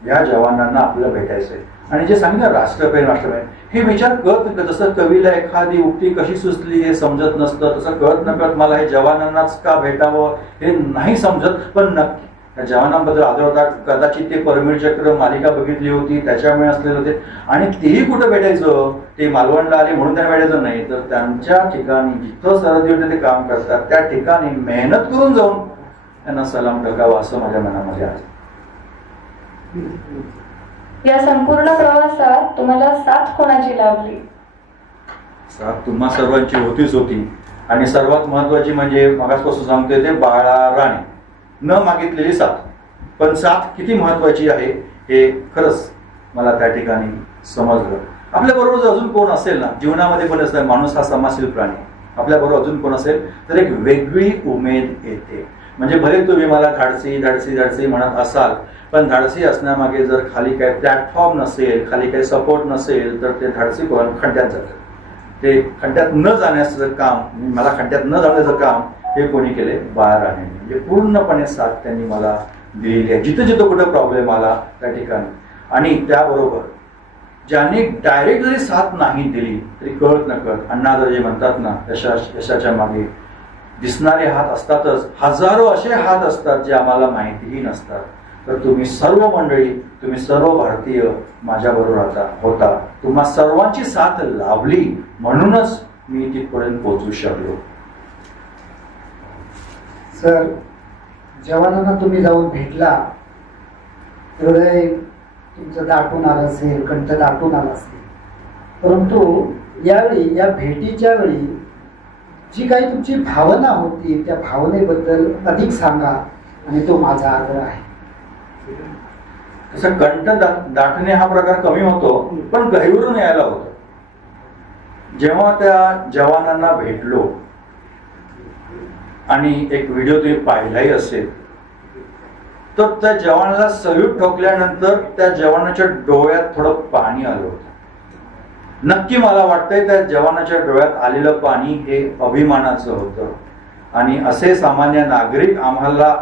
या जवानांना आपल्याला भेटायचंय. आणि जे सांगितलं राष्ट्रप्रेम राष्ट्रप्रेम हे विचार कळत जसं कवीला एखादी उक्ती कशी सुचली हे समजत नसतं तसं कळत नकळत मला हे जवानांनाच का भेटावं हे नाही समजत. पण नक्की त्या जवानांबद्दल आदर होता. कदाचित ते परमवीर चक्र मालिका बघितली होती त्याच्यामुळे असलेले होते आणि तेही कुठं भेटायचं ते मालवणला आले म्हणून त्यांना भेटायचं नाही तर त्यांच्या ठिकाणी जिथं सरहद्दीवर ते काम करतात त्या ठिकाणी मेहनत करून जाऊन त्यांना सलाम टाकावा असं माझ्या मनामध्ये आहे. या संपूर्ण प्रवासात तुम्हाला साथ कोणाची लाभली? साथ तुम्हा सर्वांची होतीच होती आणि सर्वात महत्वाची म्हणजे मगासपासून सांगतोय ते बाळा राणे न मागितलेली साथ. पण साथ किती महत्वाची आहे हे खरंच मला त्या ठिकाणी समजलं. आपल्या बरोबर अजून कोण असेल ना जीवनामध्ये पण असतं माणूस हा समाजशील प्राणी आपल्या बरोबर अजून कोण असेल तर एक वेगळी उमेद येते. म्हणजे भले तुम्ही मला धाडसी धाडसी धाडसी म्हणत असाल पण धाडसी असण्यामागे जर खाली काही प्लॅटफॉर्म नसेल खाली काही सपोर्ट नसेल तर ते धाडसी खड्ड्यात जातं. ते खड्ड्यात न जाण्याचं काम मला खड्ड्यात न जाण्याचं काम हे कोणी केले बाळा राणे. म्हणजे पूर्णपणे साथ त्यांनी मला दिलेली आहे जिथं जिथं कुठं प्रॉब्लेम आला त्या ठिकाणी. आणि त्याबरोबर ज्यांनी डायरेक्ट जरी साथ नाही दिली तरी कळत न कळत अण्णा जे म्हणतात ना यशाच्या मागे दिसणारे हात असतातच हजारो असे हात असतात जे आम्हाला माहितीही नसतात. तर तुम्ही सर्व मंडळी तुम्ही सर्व भारतीय माझ्याबरोबर होता. तुम्हा सर्वांची साथ लाभली म्हणूनच मी तिथपर्यंत पोहोचू शकलो. सर जवानांना तुम्ही जाऊन भेटला हृदय तुमचं दाटून आलं असेल कंठ दाटून आला असेल परंतु यावेळी या भेटीच्या वेळी जी काही तुमची भावना होती त्या भावनेबद्दल अधिक सांगा आणि तो माझा आग्रह आहे. तसं कंठ दाटणे हा प्रकार कमी होतो पण गहिवरून यायला होतो. जेव्हा त्या जवानांना भेटलो आणि एक व्हिडिओ तुम्ही पाहिलाही असेल तर त्या जवानाला सल्यूट ठोकल्यानंतर त्या जवानाच्या डोळ्यात थोडं पाणी आलं होतं. नक्की मला वाटतंय त्या जवानाच्या डोळ्यात आलेलं पाणी हे अभिमानाचं होतं. आणि असे सामान्य नागरिक आम्हाला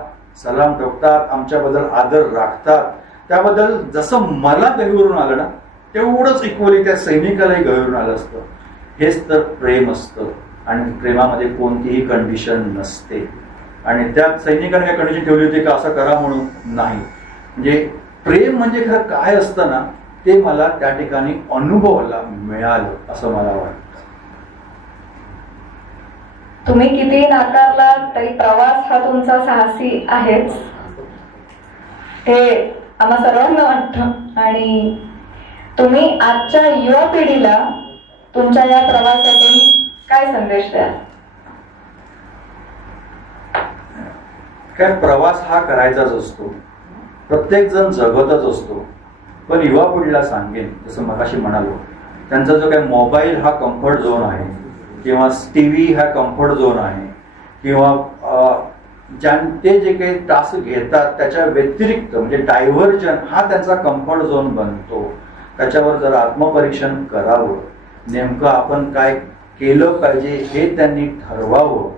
सलाम ठोकतात आमच्याबद्दल आदर राखतात त्याबद्दल जसं मला गहिवरून आलं ना तेवढंच इक्वली त्या सैनिकालाही गहिवरून आलं असतं. हेच तर प्रेम असतं आणि प्रेमामध्ये कोणतीही कंडिशन नसते. आणि त्या सैनिकाने काय कंडिशन ठेवली होती का असं करा म्हणून नाही. म्हणजे प्रेम म्हणजे खरं काय असतं ना ते मला त्या ठिकाणी अनुभवायला मिळालं असं मला वाटतं. तुम्ही किती नाकारला तरी प्रवास हा तुमचा साहसी आहेच हे आम्हा सर्वांना वाटतं. आणि तुम्ही आजच्या युवा पिढीला तुमच्या या प्रवासातून काय संदेश द्याल? काय प्रवास हा करायचाच असतो प्रत्येक जण जगतच असतो. पण युवा पिढीला सांगेन जसं मगाशी म्हणालो त्यांचा जो काही मोबाईल हा कम्फर्ट झोन आहे किंवा टीव्ही हा कम्फर्ट झोन आहे किंवा ते जे काही टास्क घेतात त्याच्या व्यतिरिक्त म्हणजे डायव्हर्जन हा त्यांचा कम्फर्ट झोन बनतो. त्याच्यावर जर आत्मपरीक्षण करावं नेमकं आपण काय केलं पाहिजे हे त्यांनी ठरवावं.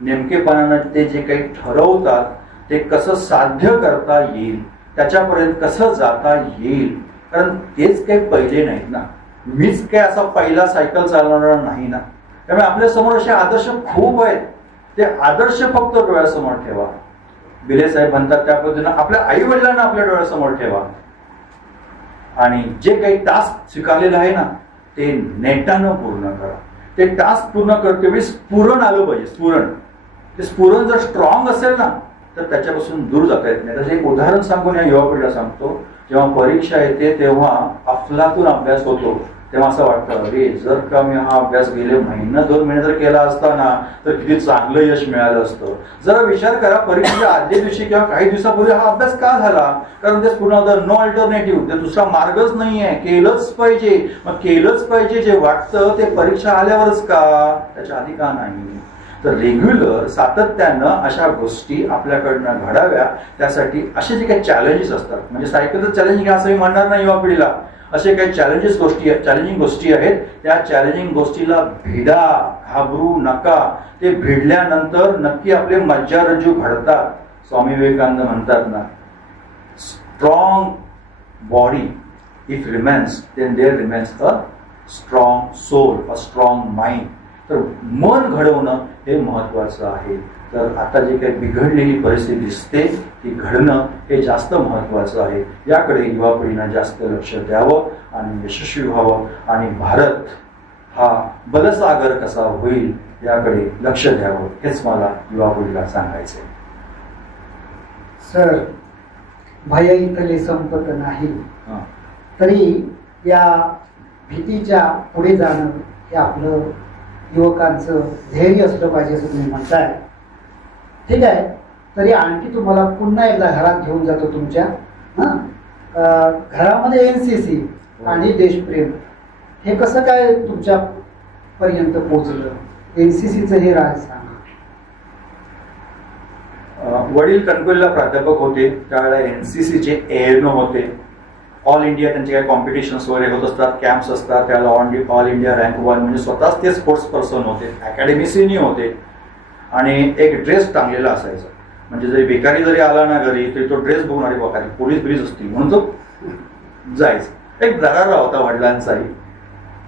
नेमकेपणानं ते जे काही ठरवतात ते कसं साध्य करता येईल त्याच्यापर्यंत कसं जाता येईल. कारण तेच काही पहिले नाहीत ना. मीच काय असा पहिला सायकल चालवणारा नाही ना. त्यामुळे आपल्या समोर असे आदर्श खूप आहेत. ते आदर्श फक्त डोळ्यासमोर ठेवा. बिले साहेब म्हणतात त्या पद्धतीनं आपल्या आई वडिलांना आपल्या डोळ्यासमोर ठेवा आणि जे काही टास्क स्वीकारलेलं आहे ना ते नेटानं पूर्ण करा. ते टास्क पूर्ण करते वेळी स्फुरण आलं पाहिजे. स्फुरण ते स्फुरण जर स्ट्रॉंग असेल ना तर त्याच्यापासून दूर जाता येत नाही. त्याचं एक उदाहरण सांगून या युवा पिढीला सांगतो. जेव्हा परीक्षा येते तेव्हा अफलातून अभ्यास होतो तेव्हा असं वाटतं अरे जर का मी हा अभ्यास गेले महिना 2 महिने जर केला असता ना तर किती चांगलं यश मिळालं असतं. जरा विचार करा, परीक्षेच्या आदल्या दिवशी किंवा काही दिवसापूर्वी हा अभ्यास का झाला? कारण तेच पूर्ण होतं नो अल्टरनेटिव्ह, ते दुसरा मार्गच नाहीये, केलंच पाहिजे. मग केलंच पाहिजे जे वाटतं ते परीक्षा आल्यावरच का, त्याच्या आधी का नाही? तर रेग्युलर सातत्यानं अशा गोष्टी आपल्याकडनं घडाव्या, त्यासाठी असे जे काही चॅलेंजेस असतात, म्हणजे सायकलचं चॅलेंजिंग असं मी म्हणणार नाही युवा पिढीला, असे काही चॅलेंजिंग गोष्टी आहेत, त्या चॅलेंजिंग गोष्टीला भिडा, घाबरू नका. ते भिडल्यानंतर नक्की आपले मज्जारज्जू घडतात. स्वामी विवेकानंद म्हणतात ना, strong body if remains then there remains a strong soul, a strong mind. तर मन घडवणं हे महत्वाचं आहे. तर आता जी काही बिघडलेली परिस्थिती दिसते ती घडणं हे जास्त महत्वाचं आहे. याकडे युवा पिढीनं जास्त लक्ष द्यावं आणि यशस्वी व्हावं, आणि भारत हा बलसागर कसा होईल याकडे लक्ष द्यावं, हेच मला युवा पिढीला सांगायचंय. सर, भय इथले संपत नाही, तरी या भीतीच्या पुढे जाणं हे आपलं युवकांचं धैर्य असलं पाहिजे असं तुम्ही म्हणताय. ठीक आहे, तरी आणखी तुम्हाला पुन्हा एकदा घरात घेऊन जातो तुमच्या. घरामध्ये NCC आणि देशप्रेम हे कसं काय तुमच्या पर्यंत पोहोचलं? NCCचं हे राज सांगा. वडील कणकवलीला प्राध्यापक होते, त्यावेळेला NCCचे ANO होते. ऑल इंडिया त्यांचे काही कॉम्पिटिशन्स वगैरे होत असतात, कॅम्प्स असतात, त्याला ऑल इंडिया रँक 1, म्हणजे स्वतःच ते स्पोर्ट्स पर्सन होते, अकॅडमी सिनियर होते. आणि एक ड्रेस टांगलेला असायचा, म्हणजे जरी बेकारी जरी आला ना घरी तरी तो ड्रेस बघून अरे बघा पोलीस बिलीस असतील म्हणून तो जायचा. एक दरारा होता वडिलांचाही,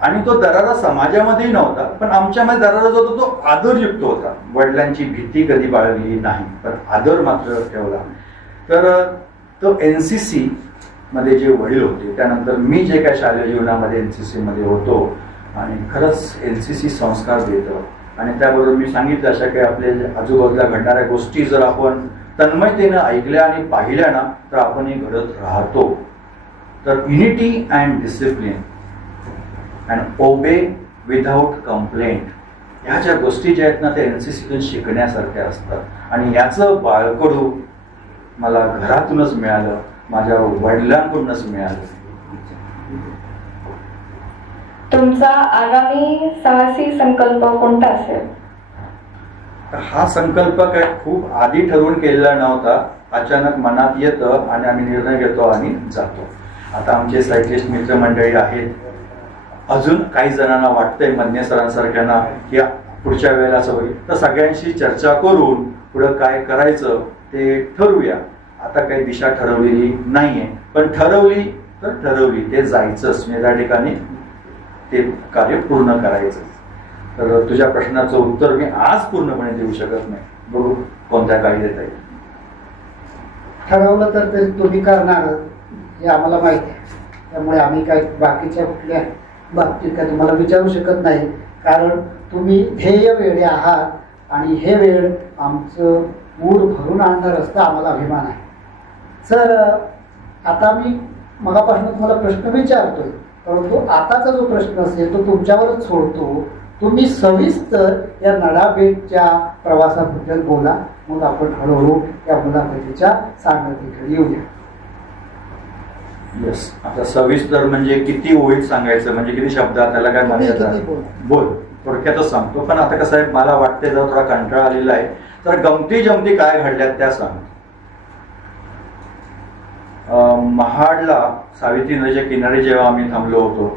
आणि तो दरारा समाजामध्येही नव्हता, पण आमच्यामध्ये दरारा जो होता तो आदरयुक्त होता. वडिलांची भीती कधी बाळगली नाही, पण आदर मात्र ठेवला. तर तो NCC मध्ये जे वडील होते, त्यानंतर मी जे काय शालेय जीवनामध्ये NCC मध्ये होतो, आणि खरंच NCC संस्कार देतं. आणि त्याबरोबर मी सांगितलं अशा काही आपल्या आजूबाजूला घडणाऱ्या गोष्टी जर आपण तन्मयतेनं ऐकल्या आणि पाहिल्या ना तर आपणही घडत राहतो. तर unity and discipline and obey without complaint, ह्या ज्या गोष्टी ज्या आहेत ना त्या NCCतून शिकण्यासारख्या असतात. आणि याचं बाळकडू मला घरातूनच मिळालं, माझ्या वडिलांकडूनच मिळालं. तुमचा आगामी साहसी संकल्प कोणता असेल? हा संकल्प काय खूप आधी ठरवून केलेला नव्हता, अचानक मनात येतं आणि आम्ही निर्णय घेतो आणि जातो. आता आमचे सायकलिस्ट मित्रमंडळी आहेत, अजून काही जणांना वाटतंय मन्य सरांसारख्यांना की पुढच्या वेळेला असं होईल, तर सगळ्यांशी चर्चा करून पुढं काय करायचं ते ठरवूया. आता काही दिशा ठरवलेली नाहीये, पण ठरवली तर ठरवली, ते जायचंच, म्हणजे त्या ठिकाणी ते कार्य पूर्ण करायचं. तर तुझ्या प्रश्नाचं उत्तर मी आज पूर्णपणे देऊ शकत नाही, बघू कोणत्या काळी देता येईल. ठरवलं तर तरी तुम्ही करणार हे आम्हाला माहिती आहे, त्यामुळे आम्ही काय बाकीच्या कुठल्या बाबतीत काय तुम्हाला विचारू शकत नाही, कारण तुम्ही ध्येय वेळे आहात आणि हे वेळ आमचं मूड भरून आणणार असतं, आम्हाला अभिमान आहे. सर, आता मी मगापासून तुम्हाला प्रश्न विचारतोय, परंतु आताचा जो प्रश्न असेल तो तुमच्यावरच सोडतो. तुम्ही सविस्तर या नडाबेटच्या प्रवासाबद्दल बोला, मग आपण हळूहळू या मुलाखतीच्या सांगतीकडे येऊया. येस, आता सविस्तर म्हणजे किती ओळीत सांगायचं, म्हणजे किती शब्दात, त्याला काय मर्यादा? बोल, थोडक्यातच सांगतो. पण आता कसं आहे, मला वाटतंय जरा थोडा कंटाळा आलेला आहे, तर गमती जमती काय घडल्यात त्या सांगतो. महाडला सावित्री नदीच्या किनारी जेव्हा आम्ही थांबलो होतो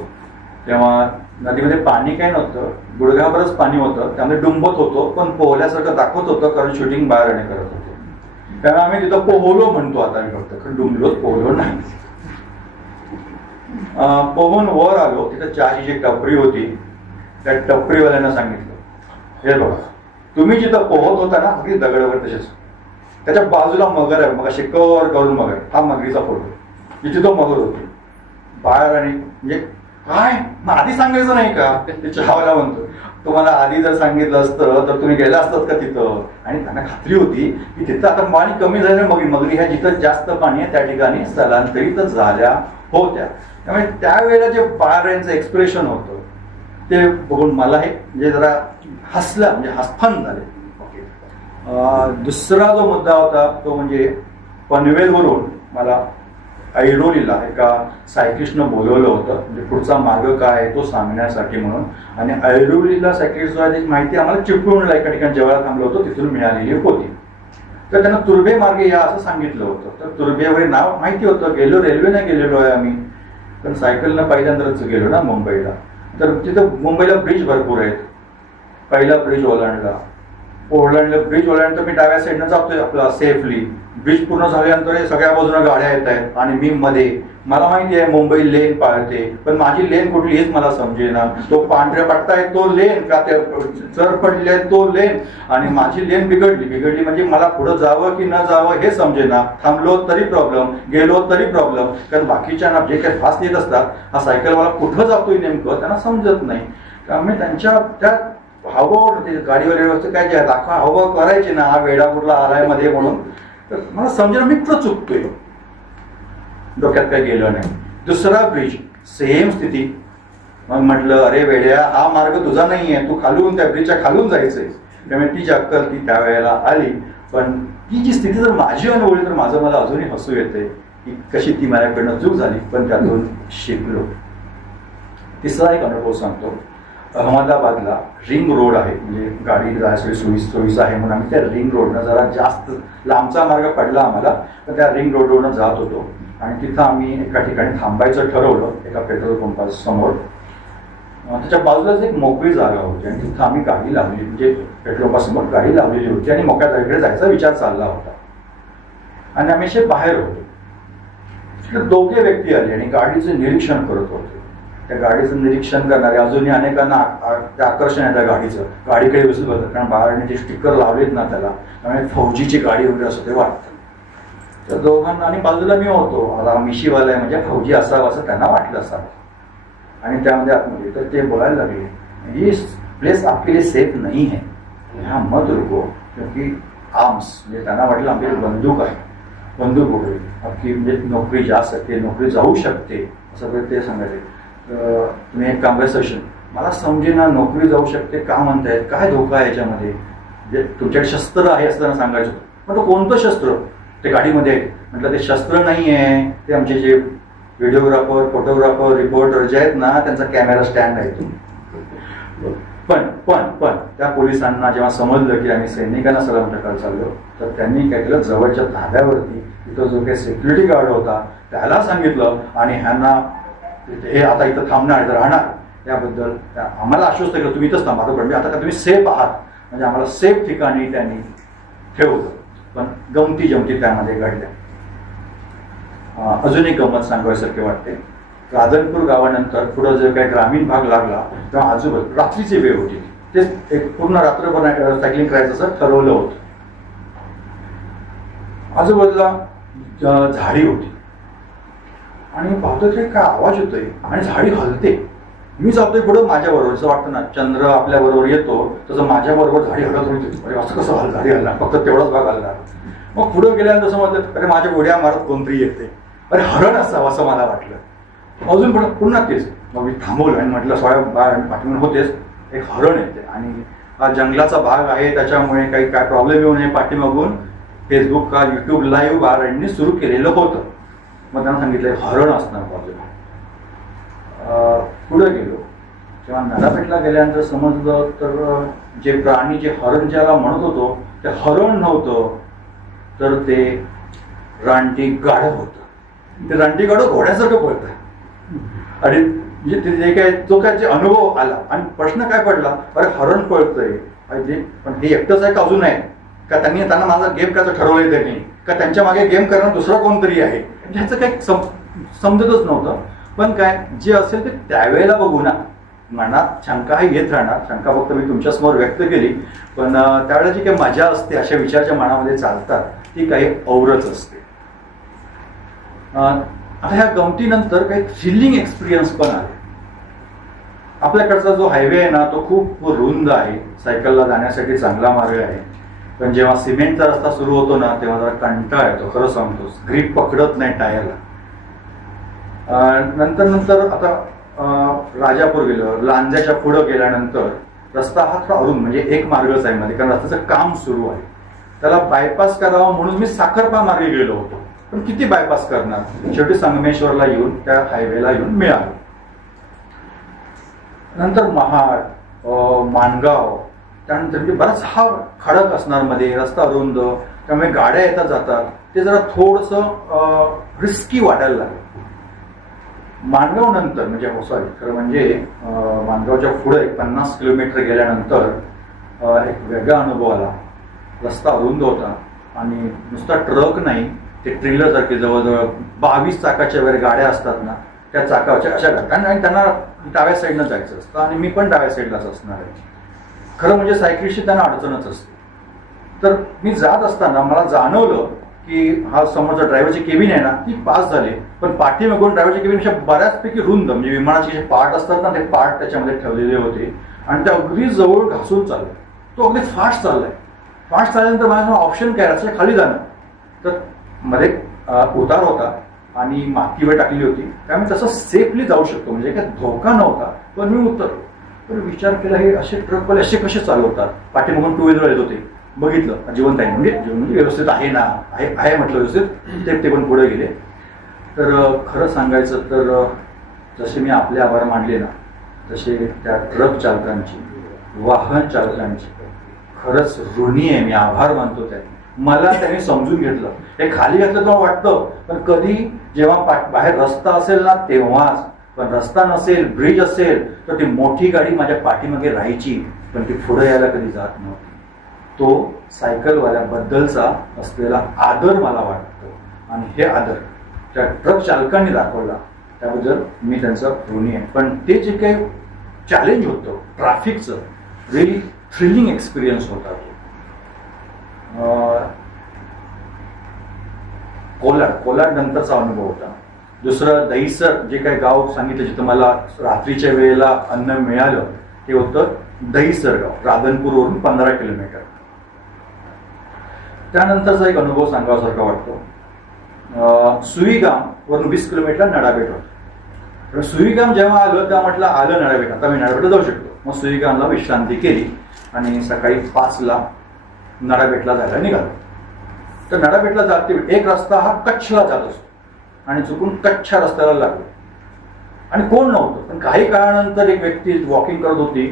तेव्हा नदीमध्ये पाणी काय नव्हतं, गुडघाभरच पाणी होतं, त्यामध्ये डुंबत होतो, पण पोहल्यासारखं दाखवत होतं, कारण शूटिंग बाहेर करत होतो. त्यामुळे आम्ही तिथं पोहलो म्हणतो आता मी फक्त, कारण डुंबलोच पोहलो नाही. पोहून वर आलो, तिथं चहाची जी टपरी होती त्या टपरीवाल्यांना सांगितलं, हे बघा तुम्ही जिथं पोहत होता ना अगदी दगडावर तसेच त्याच्या बाजूला मगर आहे, मग कवर करून मगर, हा मगरीचा फोटो, जिथे तो मगर होतो बाहेर. आणि म्हणजे काय मग आधी सांगायचं नाही का, ते चहावाला म्हणतो तुम्हाला आधी जर सांगितलं असतं तर तुम्ही गेला असतात का तिथं? आणि त्यांना खात्री होती की तिथं आता पाणी कमी झालं, मगरी ह्या जिथं जास्त पाणी आहे त्या ठिकाणी स्थलांतरित झाल्या होत्या. त्यामुळे त्यावेळेला जे पाऱ्यांचं एक्सप्रेशन होतं ते बघून मला हे म्हणजे जरा हसला, म्हणजे हसफन झाले. दुसरा जो मुद्दा होता तो म्हणजे पनवेलवरून मला ऐरोलीला एका सायक्लिस्टनं बोलवलं होतं, म्हणजे पुढचा मार्ग काय आहे तो सांगण्यासाठी म्हणून. आणि ऐरोलीला सायक्लिस्ट माहिती आम्हाला चिपळूणला एका ठिकाणी जेव्हा थांबलो होतो तिथून मिळालेली होती. तर त्यांना तुर्भे मार्गे या असं सांगितलं होतं. तर तुर्भेवर नाव माहिती होतं, गेलो रेल्वेने गेलेलो आहे आम्ही, पण सायकलनं पहिल्यांदाच गेलो ना मुंबईला. तर तिथं मुंबईला ब्रिज भरपूर आहेत. पहिला ब्रिज ओलांडला ब्रिज ओलांडल्यानंतर मी डाव्या साईडनं जातोय आपला सेफली. ब्रिज पूर्ण झाल्यानंतर सगळ्या बाजूला गाड्या येत आहेत आणि मी मध्ये. मला माहिती आहे मुंबई लेन पाळते, पण माझी लेन कुठली हेच मला समजेना. तो पांढऱ्या पट्टा आहे तो लेन का ते चर पडले आहे तो लेन, आणि माझी लेन बिघडली म्हणजे मला पुढे जावं की न जावं हे समजेना. थांबलो तरी प्रॉब्लेम, गेलो तरी प्रॉब्लेम, कारण बाकीच्या जे काही फास्ट येत असतात हा सायकलवाला कुठं जातोय नेमकं त्यांना समजत नाही. त्यामुळे त्यांच्या त्या हावभाव गाडीवर व्यवस्थित काय जे दाखवा हावभाव करायचे ना, हा वेडा कुठला आलाय मध्ये म्हणून. तर मला समजेना मी कुठं चुकतोय, डोक्यात काही गेलं नाही. दुसरा ब्रिज सेम स्थिती. मग म्हटलं अरे वेड्या, हा मार्ग तुझा नाहीये, तू खालून त्या ब्रिजच्या खालून जायचंय. त्यामुळे ती जी अक्कल ती त्यावेळेला आली. पण ती जी स्थिती जर माझी अनुभवली तर माझं मला अजूनही हसू येते की कशी ती माझ्याकडनं चूक झाली, पण त्यातून शिकलो. तिसरा एक अनुभव सांगतो. अहमदाबादला रिंग रोड आहे, म्हणजे गाडी जायसाठी सोयीचं आहे म्हणून आम्ही त्या रिंग रोडनं जरा जास्त लांबचा मार्ग पडला आम्हाला, तर त्या रिंग रोडवरनं जात होतो. आणि तिथं आम्ही एका ठिकाणी थांबायचं ठरवलं एका पेट्रोल पंपासमोर. त्याच्या बाजूलाच एक मोकळी जागा होती आणि तिथं आम्ही गाडी लावली, म्हणजे पेट्रोल पंपासमोर गाडी लावलेली होती आणि मोकळ्या जागेकडे जायचा विचार चालला होता. आणि आम्ही असे बाहेर होतो. दोघे व्यक्ती आले आणि गाडीचं निरीक्षण करत होते. त्या गाडीचं निरीक्षण करणारे अजूनही अनेकांना आकर्षण आहे त्या गाडीचं. गाडीकडे विसरू होतं, कारण बाहेरने जे स्टिकर लावलेत ना त्याला, त्यामुळे फौजीची गाडी वगैरे असं ते वाटतं. तर दोघांना, आणि बाजूला मी होतो, मला मिशीवाला आहे म्हणजे फौजी असावं असं त्यांना वाटलं असावं. आणि त्यामध्ये आतमध्ये तर ते बोलायला लागले, ही प्लेस आपके लिए सेफ नहीं है, यहाँ मत रुको क्योंकि आर्म्स, म्हणजे त्यांना वाटलं आमची बंदूक आहे, बंदूक वगैरे आपकी म्हणजे नोकरी जा सकते, नोकरी जाऊ शकते असं ते सांगायचे. तुम्ही एक कॉन्व्हर्सेशन, मला समजेना नोकरी जाऊ शकते का म्हणतायत, काय धोका आहे याच्यामध्ये, म्हणजे तुमच्याकडे शस्त्र आहे असं त्यांना सांगायचं. पण तो कोणतं शस्त्र ते गाडीमध्ये आहे? म्हटलं ते शस्त्र नाही आहे, ते आमचे जे व्हिडिओग्राफर, फोटोग्राफर, रिपोर्टर जे आहेत ना त्यांचा कॅमेरा स्टँड आहे तो. पण त्या पोलिसांना जेव्हा समजलं की आम्ही सैनिकांना सलाम टकायला चाललो, तर त्यांनी काय केलं, जवळच्या धाब्यावरती तिथं जो काही सिक्युरिटी गार्ड होता त्याला सांगितलं आणि ह्यांना हे आता इथं थांबणार राहणार याबद्दल आम्हाला आश्वस्त केलं, तुम्ही इथंच थांबा, पण आता का तुम्ही सेफ आहात, म्हणजे आम्हाला सेफ ठिकाणी त्यांनी ठेवलं. पण गमती जमती त्यामध्ये घडल्या. अजून एक गंमत सांगायसारखी वाटते. राधनपूर गावानंतर पुढं जो काही ग्रामीण भाग लागला तेव्हा आजूबाजू रात्रीची वेळ होती, ते एक पूर्ण रात्रभर सायकलिंग करायचं असं ठरवलं होतं. आजूबाजूला झाडी होती आणि पाहतो की काय आवाज येतोय आणि झाडी हलते. मी जातोय पुढं माझ्या बरोबर, असं वाटतं ना चंद्र आपल्या बरोबर येतो तसं माझ्या बरोबर झाडी हलत होती. अरे असं कसं झाडी हलणार, फक्त तेवढाच भाग हलणार. मग पुढं गेल्यानंतर समजलं अरे माझ्या उड्या मारत कोणतरी येते, अरे हरण असावं असं मला वाटलं. अजून पुन्हा तेच. मग मी थांबवलं आणि म्हटलं पाठवून होतेच एक हरण येते आणि हा जंगलाचा भाग आहे त्याच्यामुळे काही काय प्रॉब्लेम येऊ नये पाठीमागून फेसबुक का युट्यूब लाईव्ह बारांनी सुरू केलेलं होतं. मग त्यांना सांगितलं हरण असणार बाजूला. पुढे गेलो तेव्हा नरापेठला गेल्यानंतर समजलं तर जे प्राणी जे हरण ज्याला म्हणत होतो ते हरण नव्हतं, तर ते रानटी गाढव होतं. ते रानटी गाढव घोड्यासारखं पळतं आणि म्हणजे ते जे काय जो काय जे अनुभव आला आणि प्रश्न काय पडला, अरे हरण पळतंय पण हे एकटंच आहे का अजून आहे का, त्यांना माझा गेम करायचं ठरवलंय त्यांनी का त्यांच्या मागे गेम करणार दुसरा कोणतरी आहे, ह्याचं काही समजतच नव्हतं. पण काय जे असेल ते त्यावेळेला बघू ना, मनात शंका ही येत राहणार. शंका फक्त मी तुमच्यासमोर व्यक्त केली, पण त्यावेळेला जी काही मजा असते अशा विचाराच्या मनामध्ये चालतात ती काही औरच असते. आता ह्या गमतीनंतर काही थ्रिलिंग एक्सपिरियन्स पण आले. आपल्याकडचा जो हायवे आहे ना तो खूप रुंद आहे, सायकलला जाण्यासाठी चांगला मार्ग आहे. पण जेव्हा सिमेंटचा रस्ता सुरू होतो ना तेव्हा जरा कंटाळा येतो, खरं सांगतो. ग्रीप पकडत नाही टायरला. नंतर आता राजापूर गेलो, लांज्याच्या पुढं गेल्यानंतर रस्ता हा थोडा अरुंद, म्हणजे एक मार्गच आहे मध्ये, कारण रस्त्याचं काम सुरू आहे. त्याला बायपास करावं म्हणून मी साखरपा मार्गे गेलो होतो, पण किती बायपास करणार. शेवटी संगमेश्वरला येऊन त्या हायवेला येऊन मिळालो. नंतर महाड, माणगाव, त्यानंतर म्हणजे बराच हा खडक असणार मध्ये, रस्ता अरुंद, त्यामुळे गाड्या येतात जातात, ते जरा थोडंसं रिस्की वाटायला लागलं. माणगाव नंतर म्हणजे खरं म्हणजे माणगावच्या पुढे 50 किलोमीटर गेल्यानंतर एक वेगळा अनुभव आला. रस्ता अरुंद होता आणि नुसता ट्रक नाही, ते ट्रेलर सारखे जवळजवळ 22 चाकाच्या वगैरे गाड्या असतात ना, त्या चाकाच्या अशा गाड्या, आणि त्यांना डाव्या साईडनं जायचं असतं आणि मी पण डाव्या साईडलाच असणार आहे. खरं म्हणजे सायकलिस्टची त्यांना अडचणच असते. तर मी जात असताना मला जाणवलं की हा समोरचा ड्रायव्हरची केबिन आहे ना ती पास झाली, पण पाठीमागून ड्रायव्हरच्या केबिनपेक्षा बऱ्याचपैकी रुंद, म्हणजे विमानाचे जे पार्ट असतात ना ते पार्ट त्याच्यामध्ये ठेवलेले होते आणि ते अगदी जवळ घासून चालले. तो अगदी फास्ट चाललाय. फास्ट चालल्यानंतर माझं ऑप्शन काय, रस्त्याच्या खाली जाणं. तर मध्ये उतार होता आणि मातीवर टाकली होती, त्यामुळे तसं सेफली जाऊ शकतो, म्हणजे काही धोका नव्हता. पण मी उतरलो. तर विचार केला हे असे ट्रकवाले असे कसे चालवतात. पाठीमागून 2 व्हीलर येत होते, बघितलं जिवंत आहे, म्हणजे व्यवस्थित आहे ना, आहे म्हटलं व्यवस्थित. ते पण पुढे गेले. तर खरं सांगायचं तर जसे मी आपले आभार मानले ना, तसे त्या ट्रक चालकांची, वाहन चालकांची खरंच ऋणी आहे मी, आभार मानतो त्यांनी. मला त्यांनी समजून घेतलं. हे खाली घातलं तेव्हा वाटतं, पण कधी जेव्हा बाहेर रस्ता असेल ना तेव्हाच. पण रस्ता नसेल, ब्रिज असेल तर ती मोठी गाडी माझ्या पाठीमागे राहायची, पण ती पुढे यायला कधी जात नव्हती. तो सायकलवाल्याबद्दलचा असलेला आदर मला वाटतो, आणि हे आदर त्या ट्रक चालकांनी दाखवला, त्याबद्दल मी त्यांचं ऋणी आहे. पण ते जे काही चॅलेंज होतं ट्रॅफिकचं, रिअली थ्रिलिंग एक्सपिरियन्स होता तो. कोलाड नंतरचा अनुभव होता. दुसरं दहीसर, जे काही गाव सांगितलं जिथं मला रात्रीच्या वेळेला अन्न मिळालं, ते होतं दहीसर गाव, राधनपूरवरून 15 किलोमीटर. त्यानंतरचा एक अनुभव सांगावासारखा वाटतो. सुईगाम वरून 20 किलोमीटर नडाबेट होतं. सुईगाम जेव्हा आलं तेव्हा म्हटलं आलं नडाबेट, आता मी नडाबेटला जाऊ शकतो. मग सुईगामला विश्रांती केली आणि सकाळी 5ला नडाबेटला जायला निघालो. तर नडाबेटला जाते एक रस्ता हा कच्छला जात असतो आणि चुकून कच्छच्या रस्त्याला लागलो आणि कोण नव्हतं. पण काही काळानंतर एक व्यक्ती वॉकिंग करत होती,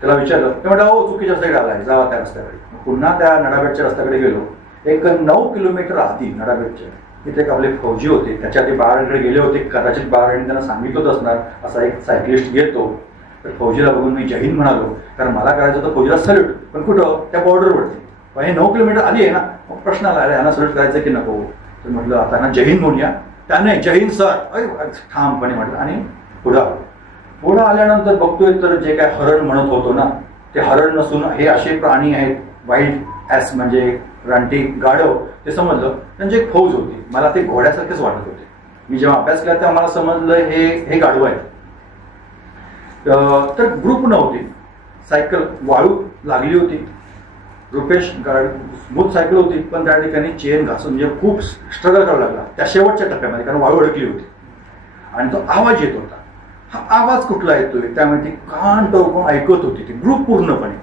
त्याला विचारलं, ते म्हटलं हो चुकीच्या साईड आलाय, जावा त्या रस्त्याकडे. पुन्हा त्या नडाबेटच्या रस्त्याकडे गेलो. एक 9 किलोमीटर आधी नडाबेटच्या तिथे एक आपले फौजी होते, त्याच्या ते बाळाकडे गेले होते. कदाचित बाळाने त्यांना सांगितलं असणार असा एक सायकलिस्ट येतो. तर फौजीला बघून मी जय हिंद म्हणालो, कारण मला करायचं होतं फौजीला सल्यूट, पण कुठं त्या बॉर्डरवरती. पण हे 9 किलोमीटर आधी आहे ना, मग प्रश्न आला यांना सल्यूट करायचं की नको. तर म्हटलं आता ना जय हिंद म्हणूया. त्याने जय हिंद सर ठामपणे म्हटलं आणि पुढं आलो. पुढं आल्यानंतर बघतोय तर जे काय हरण म्हणत होतो ना, ते हरण नसून हे असे प्राणी आहेत, वाईल्ड ॲस म्हणजे रानटी गाढव, ते समजलं. त्यांची एक फौज होती. मला ते घोड्यासारखेच वाटत होते. मी जेव्हा अभ्यास केला तेव्हा मला समजलं हे गाढव आहेत. तर ग्रुप नव्हती, सायकल वाळू लागली होती. रुपेश स्मूथ सायकल होती, पण त्या ठिकाणी चेन घासून म्हणजे खूप स्ट्रगल करावा लागला त्या शेवटच्या टप्प्यामध्ये, कारण वाळू अडकली होती. आणि तो आवाज येत होता. हा आवाज कुठला येतोय त्यामुळे ती कान टोकून ऐकत होती ती ग्रुप पूर्णपणे.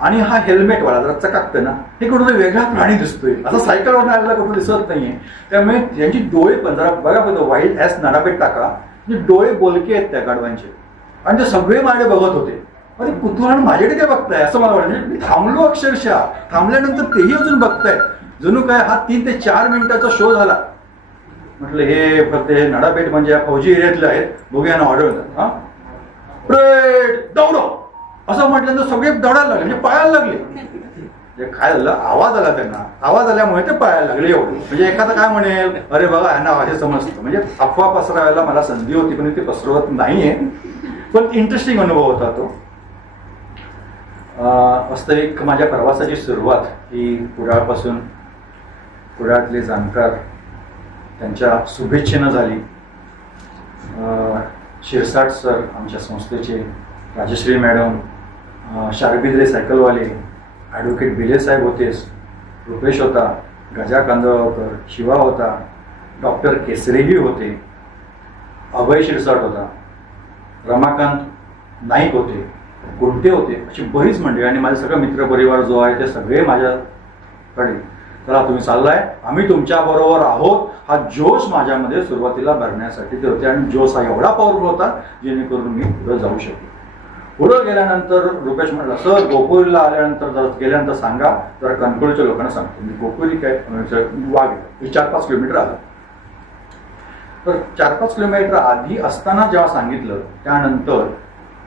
आणि हा हेल्मेटवाला जरा चकाकतं ना, हे कुठं वेगळा प्राणी दिसतोय, असं सायकलवर आलेला कुठं दिसत नाहीये. त्यामुळे त्यांची डोळे पण जरा बघा बघा, वाईल्ड ॲस नडाबेट टाका, म्हणजे डोळे बोलके आहेत त्या गाढवांचे. आणि ते सगळे माझे बघत होते. अरे कुतूहल माझ्याकडे काय बघताय असं मला वाटलं. मी थांबलो अक्षरशः. थांबल्यानंतर तेही अजून बघताय, जणू काय हा 3 ते 4 मिनिटाचा शो झाला. म्हटलं हे फक्त हे नडाबेट म्हणजे फौजी एरियातले आहेत, बघूया ना ऑर्डर. हा दौडो असं म्हटल्यानंतर सगळे दौडायला लागले, म्हणजे पळायला लागले. काय झालं, आवाज आला त्यांना. आवाज आल्यामुळे ते पळायला लागले एवढे. म्हणजे एखादा काय म्हणेल, अरे बघा यांना असे समजतं. म्हणजे अफवा पसरवायला मला संधी होती, पण ते पसरवत नाहीये. पण इंटरेस्टिंग अनुभव होता तो. वास्तविक माझ्या प्रवासाची सुरुवात ही कुडाळपासून, कुडाळतले जाणकार त्यांच्या शुभेच्छेनं झाली. शिरसाट सर आमच्या संस्थेचे, राजश्री मॅडम, शारबिद्रे सायकलवाले, ॲडव्होकेट बिले साहेब होतेच, रुपेश होता, गजा कांदळकर, शिवा होता, डॉक्टर केसरेही होते, अभय शिरसाट होता, रमाकांत नाईक होते, गुंटे होते, अशी बरीच मंडळी. आणि माझे सगळं मित्रपरिवार जो आहे ते सगळे माझ्याकडे, चला तुम्ही चाललाय, आम्ही तुमच्या बरोबर आहोत, हा जोश माझ्यामध्ये सुरुवातीला भरण्यासाठी ते होते. आणि जोश हा एवढा पॉवरफुल होता जेणेकरून मी पुढे जाऊ शकलो. पुढे गेल्यानंतर रुपेश म्हटलं, सर गोकुळीला आल्यानंतर जर गेल्यानंतर सांगा, जरा कणकवलीच्या लोकांना सांगतो. मी गोकुळी काय वाघ 4-5 किलोमीटर आलं. तर 4-5 किलोमीटर आधी असताना जेव्हा सांगितलं, त्यानंतर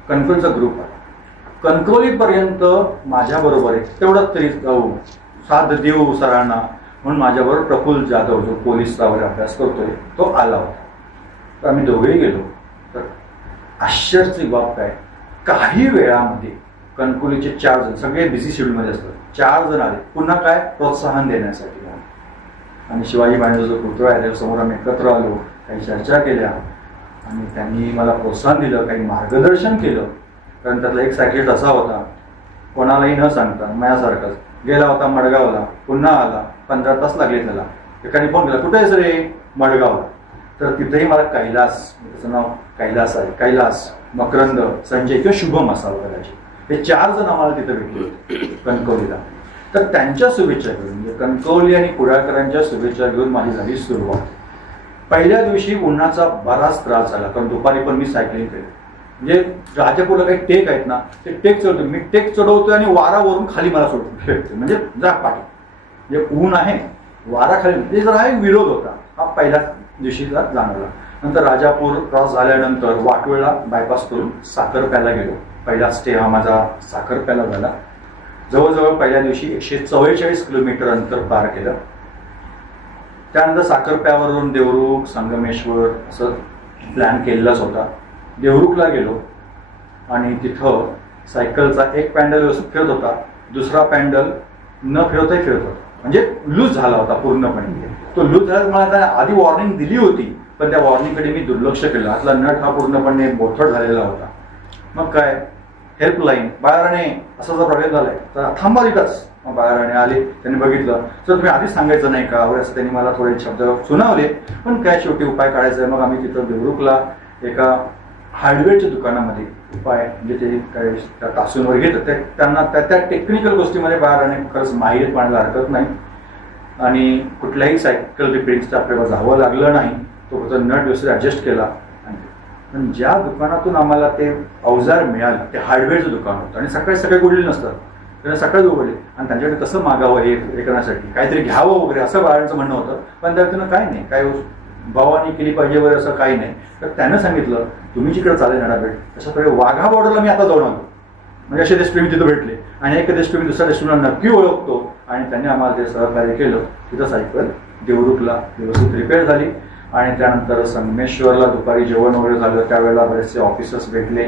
कणकवलीचा ग्रुप आला. कणकवलीपर्यंत माझ्याबरोबर आहे तेवढंच तरी जाऊ, साथ देऊ सरांना म्हणून माझ्याबरोबर प्रफुल्ल जाधव जो पोलीसचा वगैरे अभ्यास करतोय तो आला होता. तर आम्ही दोघेही गेलो. तर आश्चर्याची बाब काय, काही वेळामध्ये कणकवलीचे 4 जण, सगळे बिझी शेड्यूलमध्ये असतात, 4 जण आले. पुन्हा काय, प्रोत्साहन देण्यासाठी. आणि शिवाजी महाराजांचा जो पुतळा आहे त्याच्यासमोर आम्ही एकत्र आलो, काही चर्चा केल्या आणि त्यांनी मला प्रोत्साहन दिलं, काही मार्गदर्शन केलं. कारण त्यातला एक सायकलिस्ट असा होता, कोणालाही न सांगता माझ्यासारखाच गेला होता मडगावला, पुन्हा आला, 15 तास लागले त्याला. एकाने फोन केला, कुठे आहेस रे? मडगावला. तर तिथेही मला कैलास, त्याचं नाव कैलास आहे, कैलास, मकरंद, संजय किंवा शुभम असावं कदाचित, हे 4 जण आम्हाला तिथे भेटले होते कणकवलीला. तर त्यांच्या शुभेच्छा घेऊन, म्हणजे कणकवली आणि कुडाळकरांच्या शुभेच्छा घेऊन माझी झाली सुरुवात. पहिल्या दिवशी उन्हाचा बराच त्रास झाला, कारण दुपारी पण मी सायकलिंग केली. म्हणजे राजापूरला काही टेक आहेत ना, ते टेक चढवतो मी, टेक चढवतोय आणि वारावरून खाली मला सोडतो, म्हणजे जा पाठी, म्हणजे ऊन आहे, वारा खाली, म्हणजे जरा एक विरोध होता. हा पहिल्या दिवशीचा जाणवला. नंतर राजापूर क्रॉस झाल्यानंतर वाटवेळा बायपास करून साखरप्याला गेलो. पहिला स्टे हा माझा साखरप्याला झाला. जवळजवळ पहिल्या दिवशी 144 किलोमीटर अंतर पार केलं. त्यानंतर साखरप्यावरून देवरुख, संगमेश्वर असं प्लॅन केलेलाच होता. देवरुखला गेलो आणि तिथं सायकलचा एक पॅन्डल व्यवस्थित फिरत होता, दुसरा पॅन्डल न फिरवताही फिरत होता, म्हणजे लूज झाला होता पूर्णपणे. तो लूज झाला, मला आधी वॉर्निंग दिली होती, पण त्या वॉर्निंगकडे मी दुर्लक्ष केलं. आतला नट हा पूर्णपणे बोथट झालेला होता. मग काय, हेल्पलाईन, बाळाराणे असा जर प्रॉब्लेम झालाय तर थांबा तिथंच. मग बाळाराणे आले, त्यांनी बघितलं, तर तुम्ही आधीच सांगायचं नाही का वगैरे असं त्यांनी मला थोडे शब्द सुनावले. पण काय, शेवटी उपाय काढायचा आहे. मग आम्ही तिथं देवरुखला एका हार्डवेअरच्या दुकानामध्ये उपाय, म्हणजे ते काय त्या तासूंवर घेतात, त्यांना त्या टेक्निकल गोष्टीमध्ये बाळाराणे खरंच माहीर पाहायला हरकत नाही. आणि कुठल्याही सायकल रिपेअरिंगचं आपल्याला जावं लागलं नाही. तो फक्त नट व्यवस्थित ॲडजस्ट केला. पण ज्या दुकानातून आम्हाला ते अवजार मिळालं ते हार्डवेअरचं दुकान होतं आणि सकाळी सकाळी उघडले नसतात, त्यांना सकाळीच उघडले. आणि त्यांच्याकडे कसं मागावं हे करण्यासाठी काहीतरी घ्यावं वगैरे असं बाळांचं म्हणणं होतं. पण त्यातून काय नाही, काय भावानी केली पाहिजे वगैरे असं काही नाही. तर त्यानं सांगितलं, तुम्ही जिकडे चालेल येणार भेट, तशाप्रकारे वाघा बॉर्डरला मी आता जाऊन आलो. म्हणजे असे रेस्टॉरंट तिथं भेटले आणि एक रेस्टॉरंट दुसऱ्या रेस्टॉरंटला नक्की ओळखतो. आणि त्यांनी आम्हाला ते सहकार्य केलं. तिथं सायकल देवरुखला व्यवस्थित रिपेअर झाली. आणि त्यानंतर संगमेश्वरला दुपारी जेवण वगैरे झालं, त्यावेळेला बरेचसे ऑफिसर्स भेटले.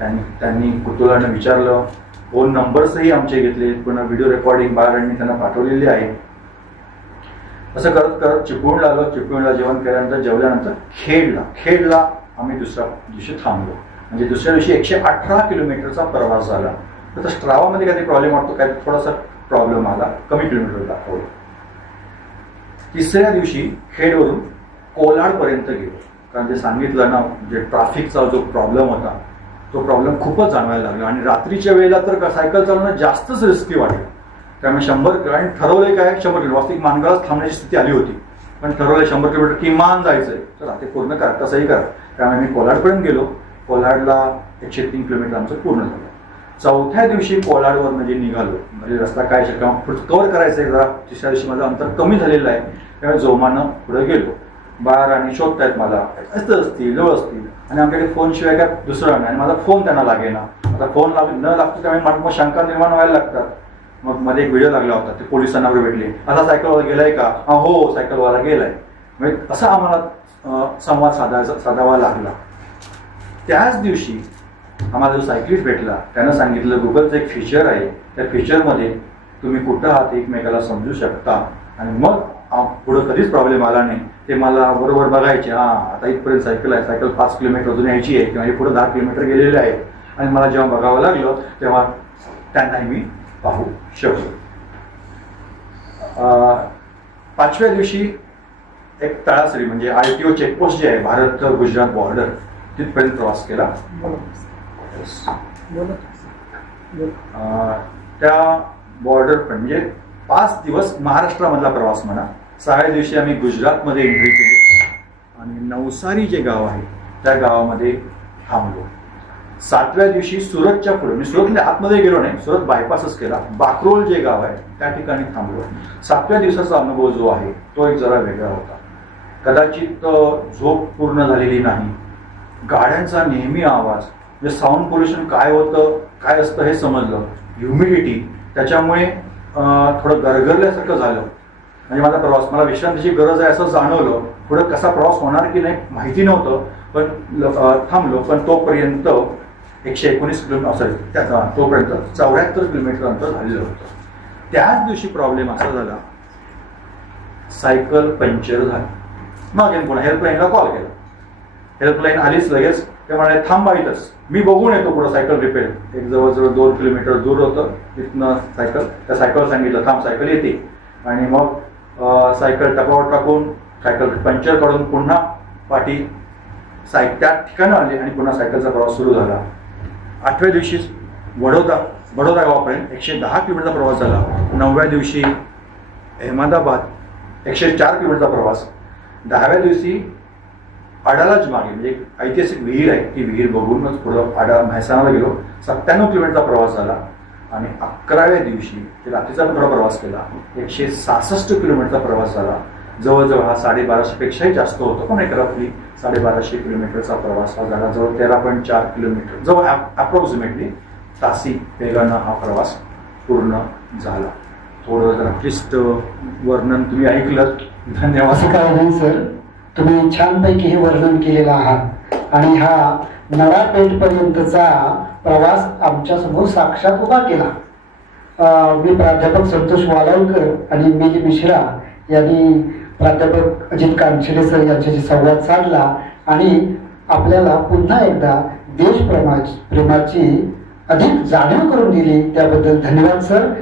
त्यांनी कुतूहलानं विचारलं, फोन नंबर्सही आमचे घेतले, पुन्हा व्हिडिओ रेकॉर्डिंग बाळारांनी त्यांना पाठवलेली आहे. असं करत करत चिपळूणला आलो. चिपळूणला जेवण केल्यानंतर, जेवल्यानंतर खेडला आम्ही दुसऱ्या दिवशी थांबलो. म्हणजे दुसऱ्या दिवशी 118 किलोमीटरचा प्रवास झाला. तर स्ट्रावामध्ये काही प्रॉब्लेम वाटतो, काय थोडासा प्रॉब्लेम आला, कमी किलोमीटर दाखवलं. तिसऱ्या दिवशी खेडवरून कोलाडपर्यंत गेलो. कारण ते सांगितलं ना, जे ट्रॅफिकचा जो प्रॉब्लेम होता तो प्रॉब्लेम खूपच जाणवायला लागला. आणि रात्रीच्या वेळेला तर सायकल चालवणं जास्तच रिस्की वाटलं. त्यामुळे 100 आणि ठरवलंय काय 100 किलोमीटर, वास्तविक मानगावच थांबण्याची स्थिती आली होती, पण ठरवलंय 100 किलोमीटर किमान जायचंय. चला ते पूर्ण करा, तसंही करा. त्यामुळे मी कोलाडपर्यंत गेलो. कोलाडला 103 किलोमीटर आमचं पूर्ण झालं. चौथ्या दिवशी कोलाडवरनं जे निघालो, म्हणजे रस्ता काय शक्य कव्हर करायचा आहे, जरा तिसऱ्या दिवशी माझं अंतर कमी झालेलं आहे, त्यामुळे जोमानं पुढे गेलो. बाळाराणी शोधतायत मला, असतं असतील जवळ असतील, आणि आमच्याकडे फोन शिवाय काय दुसरं नाही. आणि माझा फोन त्यांना लागेना. आता फोन न लागतो त्यामुळे मग शंका निर्माण व्हायला लागतात. मग मध्ये एक व्हिडिओ लागला होता, ते पोलिसांना वगैरे भेटले, आता सायकलवाला गेलाय का? हो सायकलवाला गेलाय. म्हणजे असा आम्हाला संवाद साधावा लागला. त्याच दिवशी आम्हाला जो सायकलिस्ट भेटला त्यानं सांगितलं, गुगलचं एक फीचर आहे, त्या फीचरमध्ये तुम्ही कुठं आहात एकमेकाला समजू शकता आणि मग पुढे कधीच प्रॉब्लेम आला नाही. ते मला बरोबर बघायचे, आता इथपर्यंत सायकल आहे, सायकल 5 किलोमीटर अजून यायची आहे किंवा हे पुढे 10 किलोमीटर गेलेले आहे. आणि मला जेव्हा बघावं लागलं तेव्हा त्यांनाही मी पाहू शकलो. 5व्या दिवशी एक तळासरी म्हणजे RTO चेकपोस्ट जे आहे, भारत गुजरात बॉर्डर, तिथपर्यंत प्रवास केला. त्या बॉर्डर पण म्हणजे 5 दिवस महाराष्ट्रामधला प्रवास म्हणा. 6व्या दिवशी आम्ही गुजरातमध्ये एंट्री केली आणि नवसारी जे गाव आहे त्या गावामध्ये थांबलो. 7व्या दिवशी सुरतच्या पुढे, मी सुरतच्या आतमध्ये गेलो नाही, सुरत बायपासच केला, बाकरोल जे गाव आहे त्या ठिकाणी थांबलो. 7व्या दिवसाचा अनुभव जो आहे तो एक जरा वेगळा होता. कदाचित झोप पूर्ण झालेली नाही, गाड्यांचा नेहमी आवाज, म्हणजे साऊंड पोल्युशन काय होतं काय असतं हे समजलं, ह्युमिडिटी, त्याच्यामुळे थोडं गरगरल्यासारखं झालं. म्हणजे माझा प्रवास, मला विश्रांतीची गरज आहे असं जाणवलं. पुढे कसा प्रवास होणार की नाही माहिती नव्हतं, पण थांबलो. पण तोपर्यंत 119 किलोमीटर, सॉरी तोपर्यंत 74 किलोमीटर अंतर झालेलं होतं. त्याच दिवशी प्रॉब्लेम असा झाला, सायकल पंक्चर झाली. मग पुन्हा हेल्पलाईनला कॉल केला, हेल्पलाईन आलीच लगेच. ते म्हणाले थांबा इथंच, मी बघून येतो पुढं सायकल रिपेअर. एक जवळजवळ 2 किलोमीटर दूर होतं तिथनं सायकल. त्या सायकल सांगितलं थांब, सायकल येते. आणि मग सायकल टपावर टाकून सायकल पंक्चर काढून पुन्हा पाठी त्या ठिकाणी आली आणि पुन्हा सायकलचा प्रवास सुरू झाला. 8व्या दिवशी बडोदा गावापर्यंत 110 किलोमीटरचा प्रवास झाला. 9व्या दिवशी अहमदाबाद 104 किलोमीटरचा प्रवास. 10व्या दिवशी अडालाच मागे म्हणजे एक ऐतिहासिक विहीर आहे, ती विहीर बघूनच पुढं म्हैसाणाला गेलो. 97 किलोमीटरचा प्रवास झाला. आणि 11व्या दिवशी ते रात्रीचा थोडा प्रवास केला, 166 किलोमीटरचा प्रवास झाला. जवळजवळ हा 1250 पेक्षाही जास्त होतो, पण एक रफली 1250 किलोमीटरचा प्रवास हा झाला. जवळ 13.4 किलोमीटर जवळ अप्रॉक्सिमेटली तासी वेगानं हा प्रवास पूर्ण झाला. थोडं जरा क्लिष्ट वर्णन तुम्ही ऐकलं, धन्यवाद. असं काय नाही सर, तुम्ही छानपैकी हे वर्णन केलेलं आहात. आणि हा नळापेठ पर्यंतचा प्रवास आमच्या समोर साक्षात उभा केला. मी प्राध्यापक संतोष वालावलकर आणि मिली मिश्रा यांनी प्राध्यापक अजित कांचरे सर यांच्याशी संवाद साधला आणि आपल्याला पुन्हा एकदा देशप्रेमाची अधिक जाणीव करून दिली. त्याबद्दल धन्यवाद सर.